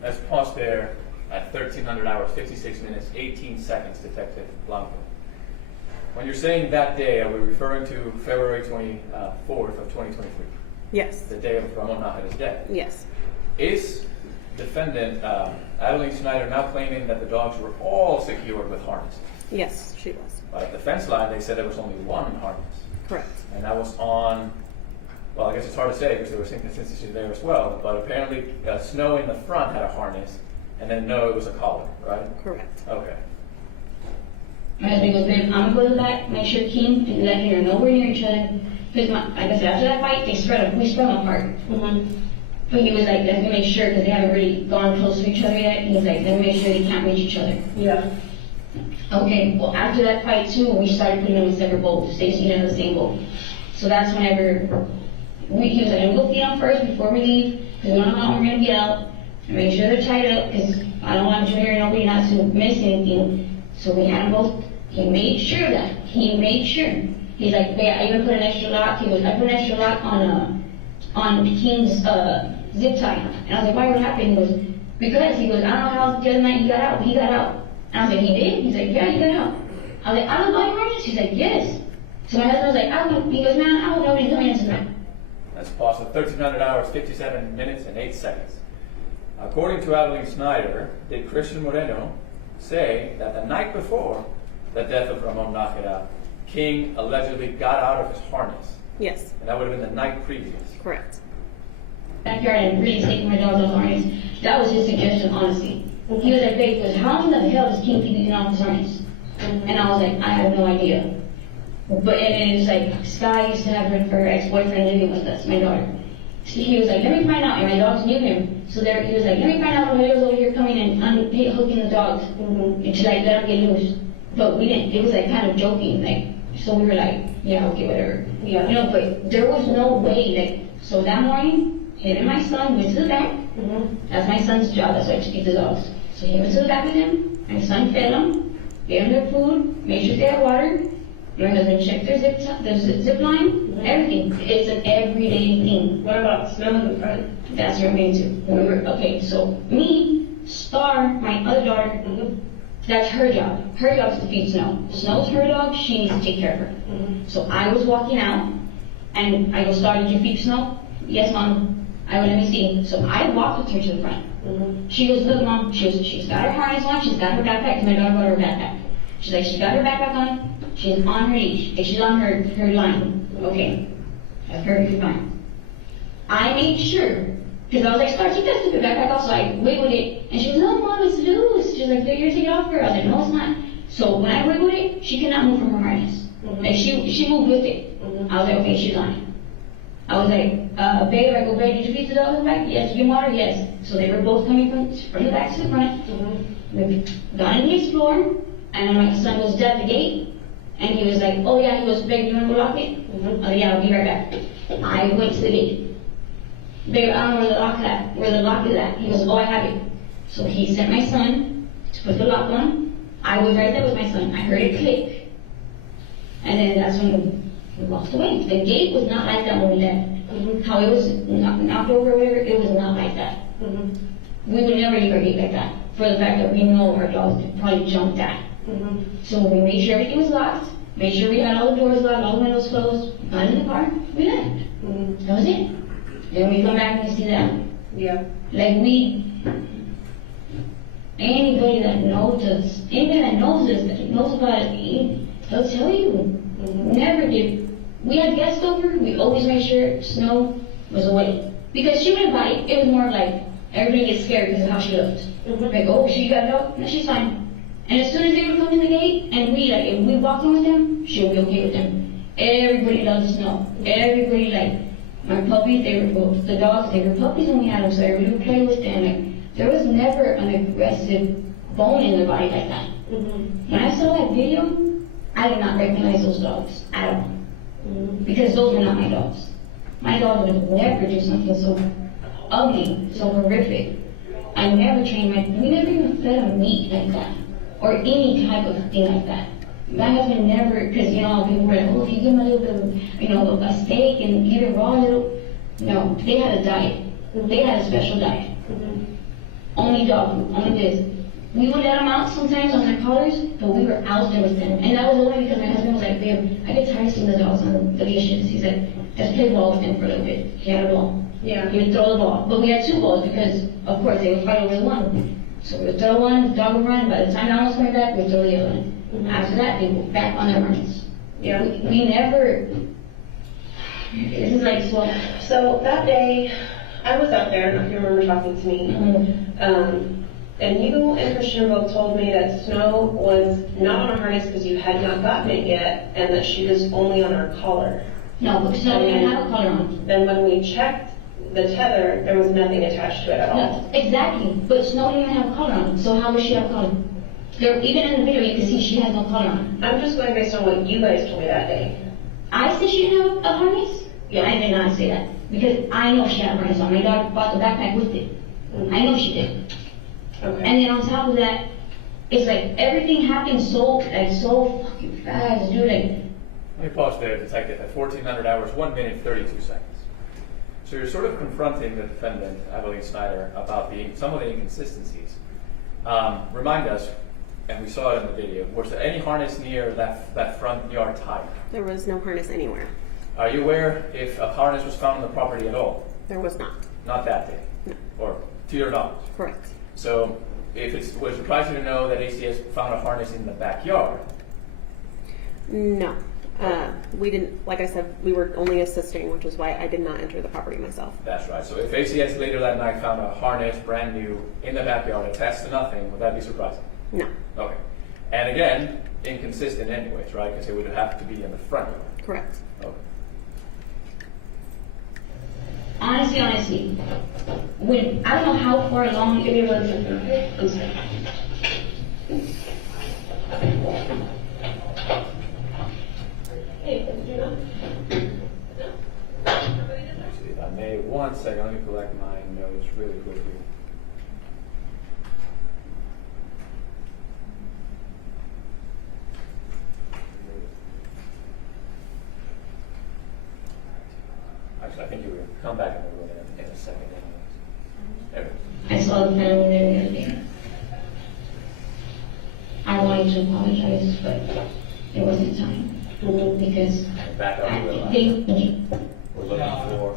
Let's pause there at 1300 hours, 56 minutes, 18 seconds, Detective Blanco. When you're saying that day, are we referring to February 24th of 2023? Yes. The day of Ramon Najeda's death? Yes. Is defendant Adeline Snyder now claiming that the dogs were all secured with harnesses? Yes, she was. But at the fence line, they said there was only one harness. Correct. And that was on, well, I guess it's hard to say because there was inconsistencies there as well, but apparently Snow in the front had a harness, and then no, it was a collar, right? Correct. Okay. My husband goes, babe, I'm going to go to the back, make sure Keem and Leslie are nowhere near each other. Because, like I said, after that fight, we spread them apart. But he was like, let me make sure, because they haven't really gone close to each other yet. He's like, let me make sure they can't reach each other. Yeah. Okay, well, after that fight, too, we started putting them in separate bowls. They used to eat in the same bowl. So that's whenever he was like, I'm going to go feed them first before we leave, because we don't know how long we're going to get out. And make sure they're tied up, because I don't want Junior and nobody not to miss anything. So we had them both. He made sure of that. He made sure. He's like, babe, I even put an extra lock. He goes, I put an extra lock on King's zip tie. And I was like, why, what happened? He goes, because, he goes, I don't know how the other night he got out. He got out. And I was like, he did? He's like, yeah, he got out. I was like, I don't know your harness? He's like, yes. So my husband was like, I don't know. He goes, man, I don't know nobody's coming in tonight. Let's pause at 1300 hours, 57 minutes, and 8 seconds. According to Adeline Snyder, did Christian Moreno say that the night before the death of Ramon Najeda, King allegedly got out of his harness? Yes. And that would have been the night previous. Correct. Backyard and really taking my dogs off harness. That was his suggestion, honestly. He was like, babe, because how in the hell does King keep eating off his harness? And I was like, I have no idea. But and then it's like, Sky used to have her ex-boyfriend living with us, my daughter. So he was like, let me find out, and my dogs knew him. So there, he was like, let me find out when he was over here coming and hooking the dogs. And she's like, let them get loose. But we didn't, it was like kind of joking, like, so we were like, yeah, okay, whatever. Yeah. But there was no way, like, so that morning, him and my son went to the back. That's my son's job, that's why to feed the dogs. So he went to the back with him, my son fed them, gave them their food, made sure they had water. My husband checked their zip line, everything. It's an everyday thing. What about Snow in the front? That's what I'm getting to. Remember, okay, so me, Star, my other daughter, that's her job. Her job is to feed Snow. Snow's her dog, she needs to take care of her. So I was walking out, and I go, Star, did you feed Snow? Yes, Mom. I went, let me see. So I walked with her to the front. She goes, look, Mom, she's got her harness on, she's got her backpack, because my daughter brought her backpack. She's like, she's got her backpack on, she's on her leash, and she's on her line. Okay, I've heard you fine. I made sure, because I was like, Star, take that stupid backpack off, so I wiggled it, and she was, no, Mom, it's loose. She's like, you're take it off her. I was like, no, it's not. So when I wiggled it, she could not move from her harness. Like, she moved with it. I was like, okay, she's on it. I was like, babe, I go, babe, did you feed the dog in the back? Yes. Did you give water? Yes. So they were both coming from the back to the front. We got in the explore, and my son goes, Dad, the gate? And he was like, oh yeah, he goes, babe, you wanna go lock it? Oh yeah, I'll be right back. I went to the gate. Babe, I don't know where the lock is at. He goes, oh, I have it. So he sent my son to put the lock on. I was right there with my son. I heard it click. And then that's when we walked away. The gate was not like that when we left. How it was knocked over or whatever, it was not like that. We would never leave our gate like that, for the fact that we know our dogs could probably jump that. So we made sure everything was locked, made sure we had all the doors locked, all the windows closed, got in the car, we left. That was it. Then we come back and we see that. Yeah. Like anybody that knows us, that knows about it, they'll tell you. Never did. We had guests over, we always made sure Snow was away. Because she wouldn't bite, it was more like everybody gets scared because of how she looked. Like, oh, she got a dog? No, she's fine. And as soon as they would come in the gate, and if we walked in with them, she would be okay with them. Everybody loves Snow. Everybody, like, my puppies, the dogs, they were puppies when we had them, so everybody would play with them. Like, there was never an aggressive bone in their body like that. When I saw that video, I did not recognize those dogs at all. Because those were not my dogs. My dog would never do something so ugly, so horrific. I never trained we never even fed them meat like that, or any type of thing like that. My husband never, because people were like, oh, if you give them a little bit of, a steak and eat it raw a little. No, they had a diet. They had a special diet. Only dog food, only this. We would let them out sometimes on their collars, but we were out there with them. And that was only because my husband was like, babe, I get tired of seeing the dogs on the leashes. He said, just play ball with them for a little bit. He had a ball. Yeah. He would throw the ball. But we had two balls because, of course, they would fight over the one. So we would throw one, the dog would run. By the time the dog was coming back, we'd throw the other one. After that, they would back on their runs. Yeah. We never, this is like so. So that day, I was out there, I don't know if you remember talking to me. And you and Christian both told me that Snow was not on a harness because you had not gotten it yet, and that she was only on her collar. No, because Snow didn't have a collar on. Then when we checked the tether, there was nothing attached to it at all. No, exactly. But Snow didn't even have a collar on. So how does she have a collar? Even in the video, you can see she has no collar on. I'm just going based on what you guys told me that day. I said she didn't have a harness? Yeah, I did not say that. Because I know she had a harness on. My daughter bought the backpack with it. I know she did. Okay. And then on top of that, it's like everything happened so fucking fast, dude. Like, Let me pause there, detective. At 1400 hours, 1 minute, 32 seconds. So you're sort of confronting the defendant, Evelyn Snyder, about some of the inconsistencies. Remind us, and we saw it in the video, was there any harness near that front yard tire? There was no harness anywhere. Are you aware if a harness was found on the property at all? There was not. Not that day? No. Or to your knowledge? Correct. So if it would surprise you to know that ACS found a harness in the backyard? No. We didn't, like I said, we were only assisting, which is why I did not enter the property myself. That's right. So if ACS later that night found a harness brand new in the backyard attached to nothing, would that be surprising? No. Okay. And again, inconsistent anyways, right? Because it would have to be in the front yard. Correct. Okay. honestly, when I don't know how far along Give me 1 second, okay? I'm sorry. Hey, did you know? Actually, if I may, 1 second, let me collect my notes really quickly. Actually, I think you will come back in the room in a second. There. I saw the family there the other day. I wanted to apologize, but there wasn't time. Because Back up a little. We're looking for.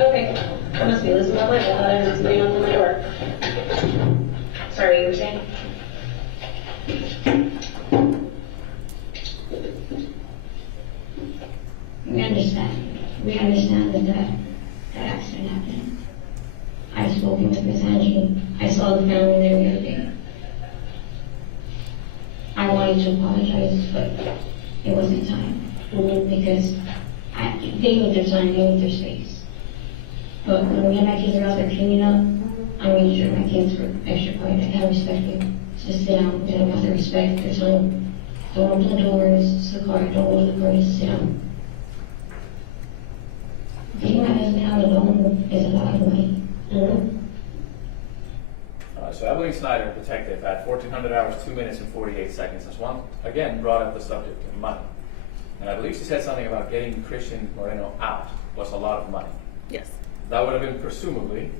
Okay, that must be this is my life. I thought I was being on my door. Sorry, you were saying? We understand. We understand that accident happened. I've spoken with Miss Angie. I saw the family there the other day. I wanted to apologize, but it wasn't time. Because they need their time, they need their space. But when me and my kids are out there cleaning up, I made sure my kids were extra quiet. I gotta respect them. Just sit down. They don't have to respect their time. Don't open the doors to the car. Don't go to the car. Just sit down. Taking my husband out alone is a lot of money. So Emily Snyder, detective, at 1400 hours, 2 minutes and 48 seconds, has one again brought up the subject of money. And I believe she said something about getting Christian Moreno out was a lot of money. Yes. That would have been presumably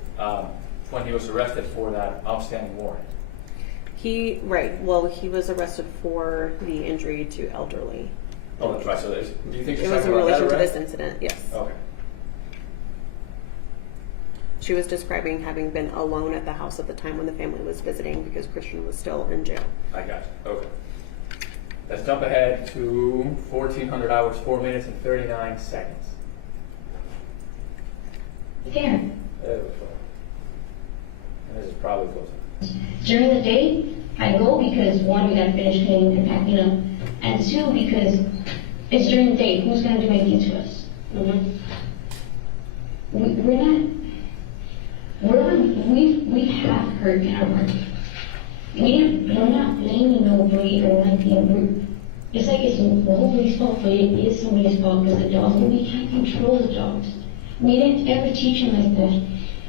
when he was arrested for that outstanding warrant. Well, he was arrested for the injury to elderly. Oh, that's right. So do you think she's It was talking in about that relation to arrest? this incident, yes. Okay. She was describing having been alone at the house at the time when the family was visiting because Christian was still in jail. I got you. Okay. Let's jump ahead to 1400 hours, 4 minutes and 39 seconds. There. There we go. And this is probably closer. During the day, I go because one, we gotta finish cleaning and packing up, and two, because it's during the day. Who's gonna do anything to us? We have hurt in our heart. We're not blaming nobody or nothing. It's like it's nobody's fault, but it is somebody's fault because the dogs, and we can't control the dogs. We didn't ever teach them like that.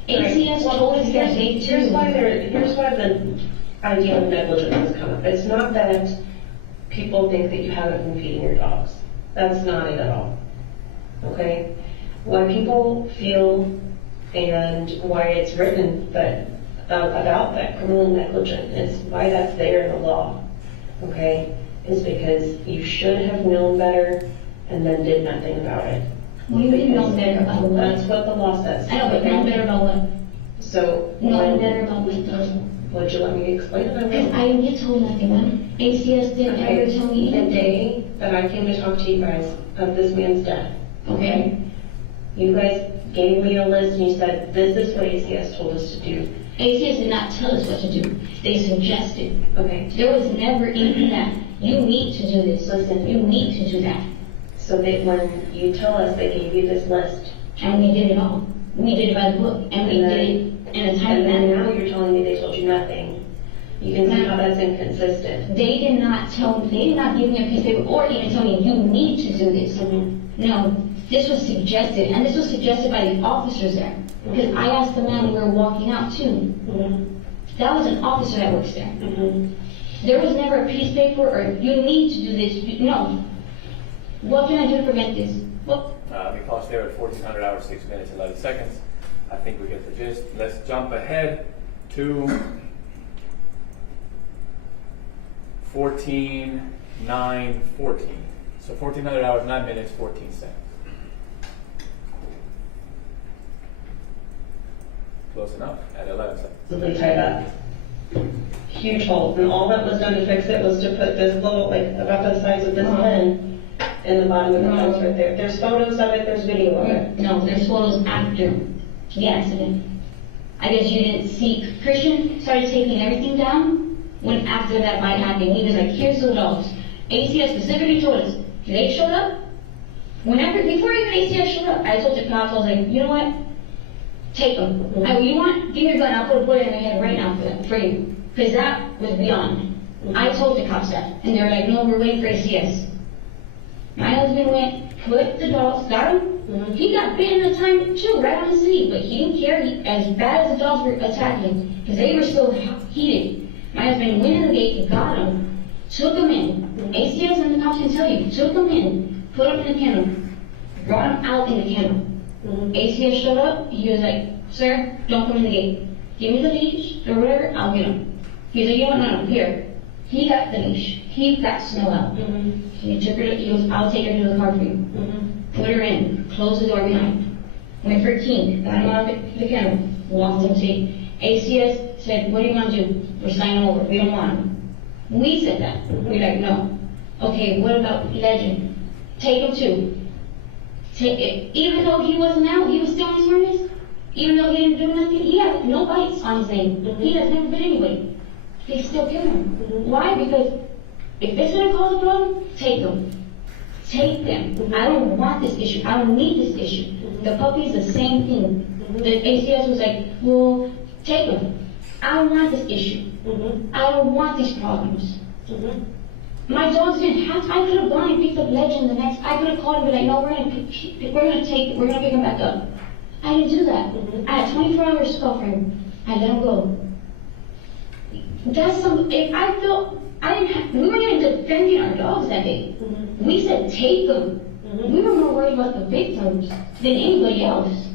ACS told us that they do. Here's why the idea of negligence has come up. It's not that people think that you haven't been feeding your dogs. That's not it at all. Okay? Why people feel and why it's written that about that criminal negligence, it's why that's there in the law. Okay? Is because you should have known better and then did nothing about it. We didn't know better about what? That's what the law says. I know, but know better about what? So, Know better about what though? would you let me explain it? Because I didn't get told nothing, man. ACS didn't ever tell me The anything. day that I came to talk to you guys of this man's death, Okay? you guys gave me a list and you said, this is what ACS told us to do. ACS did not tell us what to do. They suggested. Okay, There was never anything that you need to do this. Listen. You need to do that. so that when you tell us they gave you this list, And we did it all. We did it by the book. And we did it in a timely and then manner. now you're telling me they told you nothing, you can see how that's inconsistent. They did not give me a piece of paper or even tell me you need to do this. No, this was suggested, and this was suggested by the officers there. Because I asked the man when we were walking out too. That was an officer that works there. There was never a piece of paper or you need to do this. No. What can I do to prevent this? What? Because they're at 1400 hours, 6 minutes, 11 seconds. I think we get the gist. Let's jump ahead to 14:09:14. So 1400 hours, 9 minutes, 14 seconds. Close enough at 11 seconds. Simply tied up. Huge holes, and all that was done to fix it was to put this little, like, about the size of this pen in the bottom of the fence right there. There's photos of it, there's video of it. No, there's photos after the accident. I guess you didn't see. Christian started taking everything down when after that fight happened. He was like, here's the dogs. ACS specifically told us. They showed up. Before even ACS showed up, I told the cops, I was like, you know what? Take them. You want? Give me your gun. I'll put a bullet in their head right now for you. Because that was beyond. I told the cops that. And they were like, no, we're waiting for ACS. My husband went, put the dogs, got him. He got bitten at the time too, right on his sleeve. But he didn't care. As bad as the dogs were attacking, because they were still heated. My husband went in the gate, got him, took him in. ACS and the cops can tell you, took him in, put him in the kennel, brought him out in the kennel. ACS showed up, he was like, sir, don't come in the gate. Give me the leash or whatever, I'll get him. He's like, you know what, no, here. He got the leash. He got Snow out. He took her he goes, I'll take her to the car for you. Put her in, close the door behind. Went for King, got him out of the kennel, walked him to ACS said, what do you want to do? We're signing over, we don't want him. We said that, we're like, no. Okay, what about Legend? Take him too. Take it. Even though he wasn't out, he was still on his harness. Even though he didn't do nothing, he had no bites on his name. He has never bit anybody. They still kill him. Why? Because if it's gonna cause a problem, take them. Take them. I don't want this issue. I don't need this issue. The puppy's the same thing. The ACS was like, well, take them. I don't want this issue. I don't want these problems. My dogs didn't have to. I could have gone and picked up Legend the next. I could have called and be like, no, we're gonna pick him back up. I didn't do that. I had 24 hours to go for him. I let him go. That's some. If I felt I didn't have, we weren't even defending our dogs that day. We said take them. We were more worried about the victims than anybody else.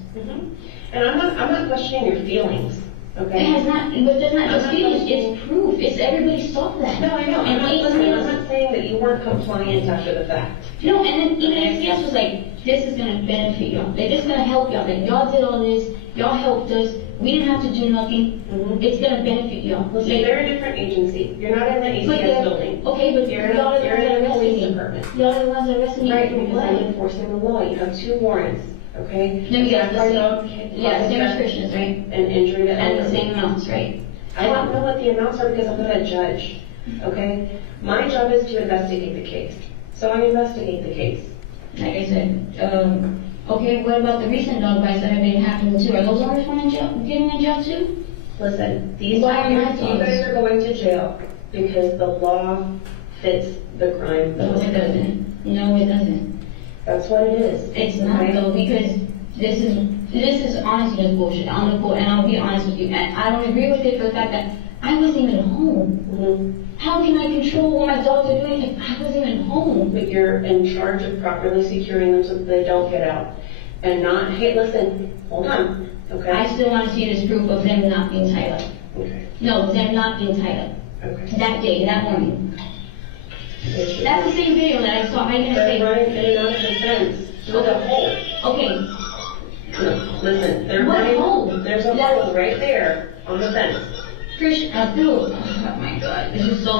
And I'm not questioning your feelings. Okay. It has not, but that's not just feelings, it's proof. It's everybody saw that. No, I know. And I'm not saying that you weren't compliant after the fact. No, and then even ACS was like, this is gonna benefit y'all. Like, this is gonna help y'all. Like, y'all did all this, y'all helped us. We didn't have to do nothing. It's gonna benefit y'all. Well, see, they're a different agency. You're not in the But ACS building. Okay, but You're y'all are the in ones that the arrested police me. department. Y'all are the ones that arrested me. Right, for because I'm what? enforcing the law. You have 2 warrants, okay? Then we got the Our same, dog yeah, same caused restrictions, right? and injury to And the others. same amounts, right? I don't know what the amounts are because I'm not a judge, okay? My job is to investigate the case. So I investigate the case. Like I said, okay, what about the recent dog bites that have been happening too? Are those owners getting in jail too? Listen, these Why are you not those? guys are going to jail because the law fits the crime. No, it doesn't. No, it doesn't. That's what it is. It's not okay? though, because this is honestly just bullshit. I'm gonna go and I'll be honest with you. And I don't agree with it for the fact that I wasn't even home. How can I control what my dogs are doing if I wasn't even home? But you're in charge of properly securing them so that they don't get out. And not, hey, listen, hold on, okay? I still want to see this proof of them not being tied up. Okay, No, them not being tied up. okay. That day, that morning. That's the same video that I saw. How you gonna They're say? running in and out of the fence with a hole. Okay, No, listen, they're What running, hole? there's a hole right there on the fence. Christian, Abdul. Oh my God, this is so.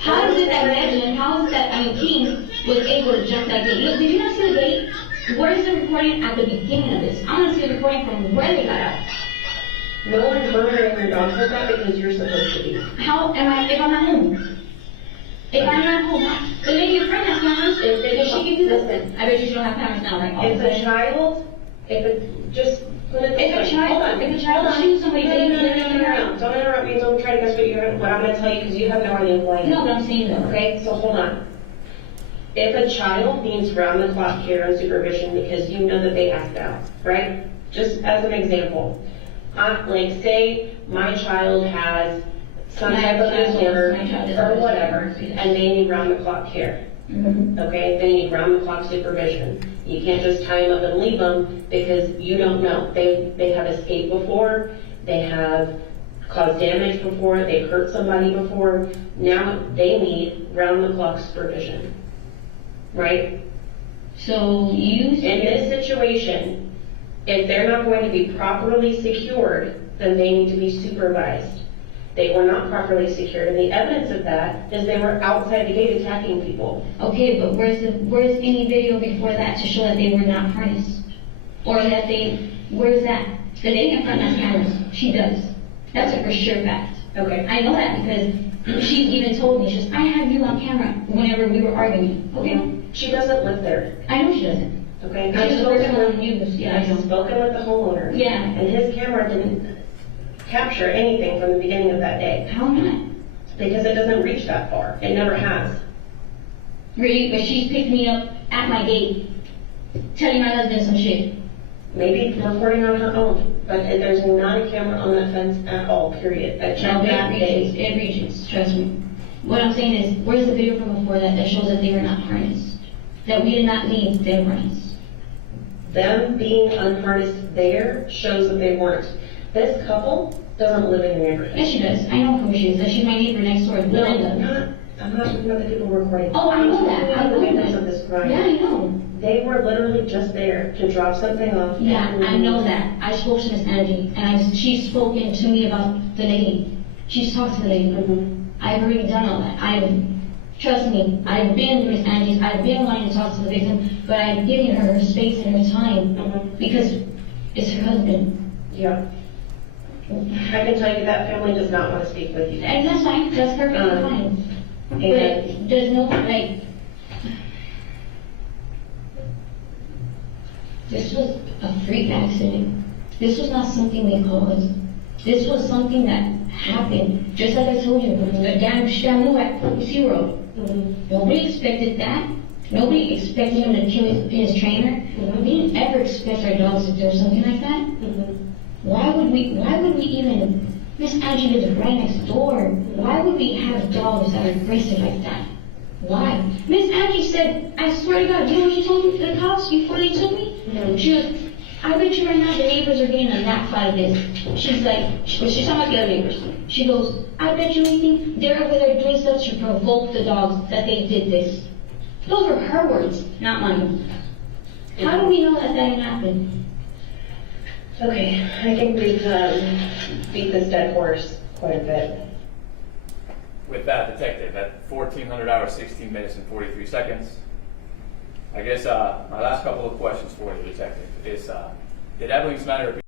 How is it that Legend, how is it that King was able to jump that gate? Look, did you not see the gate? Where's the recording at the beginning of this? I want to see the recording from where they got out. No one's murdering your dogs like that because you're supposed to be. How am I, if I'm not home? If I'm not home, the lady your friend has cameras, does she give you this? Listen. I bet you she don't have cameras now, right? If a child, just put it this If a way. child- Hold on. if a child Hold on. shoots somebody, no, they- no, no, no, no, no, no. Don't interrupt me. Don't try to guess what I'm going to tell you because you have no idea who I am. No, but I'm saying though. Okay, so hold on. If a child needs round-the-clock care and supervision because you know that they act out, right? Just as an example, like say my child has some My type of child, yes, disorder my child is or autistic. whatever, and they need round-the-clock care. Okay, they need round-the-clock supervision. You can't just tie them up and leave them because you don't know. They have escaped before, they have caused damage before, they've hurt somebody before. Now they need round-the-clock supervision, right? So you. In this situation, if they're not going to be properly secured, then they need to be supervised. They were not properly secured, and the evidence of that is they were outside the gate attacking people. Okay, but where's any video before that to show that they were not harnessed? Or that where's that? The lady in front has cameras. She does. That's a for sure fact. Okay. I know that because she even told me, she says, I have you on camera whenever we were arguing. Okay? She doesn't live there, I know she doesn't. okay? She's the person on the news. Yeah, I know. I've spoken with the homeowner. Yeah. And his camera didn't capture anything from the beginning of that day How not? because it doesn't reach that far. It never has. Really? But she's picked me up at my gate, telling my husband some shit. Maybe recording on her own, but there's not a camera on that fence at all, period. I No, checked that day. it reaches, trust me. What I'm saying is, where's the video from before that shows that they were not harnessed? That we did not leave them harnessed? Them being unharnessed there shows that they weren't. This couple doesn't live in the neighborhood. Yes, she does. I know who she is. That she's my neighbor next door, No, Belinda. I'm not talking about the people recording. Oh, I know I'm that. talking I about the know victims that. of this crime. Yeah, I know. They were literally just there to drop something off. Yeah, I know that. I spoke to Miss Angie, and she's spoken to me about the lady. She's talked to the lady. I've already done all that. Trust me, I've been to Miss Angie's, I've been wanting to talk to the victim, but I've given her space and her time, because it's her husband. Yeah. I can tell you that family does not want to speak with you. And that's fine, that's perfectly fine. And But there's no, like, this was a freak accident. This was not something they caused. This was something that happened. Just like I told you, the damn Shamu at 0. Nobody expected that. Nobody expected him to kill his trainer. We didn't ever expect our dogs to do something like that. Why would we even, Miss Angie lives right next door. Why would we have dogs that are aggressive like that? Why? Miss Angie said, I swear to God, you know what she told me to the cops before they took me? She goes, I bet you right now the neighbors are getting a laugh out of this. She's like, she's talking about the other neighbors. She goes, I bet you anything, they're over there doing stuff to provoke the dogs that they did this. Those were her words, not mine. How do we know that didn't happen? okay, I think we've beat this dead horse quite a bit. With that, detective, at 1,400 hours, 16 minutes, and 43 seconds, I guess my last couple of questions for you, detective, is did Evelyn's matter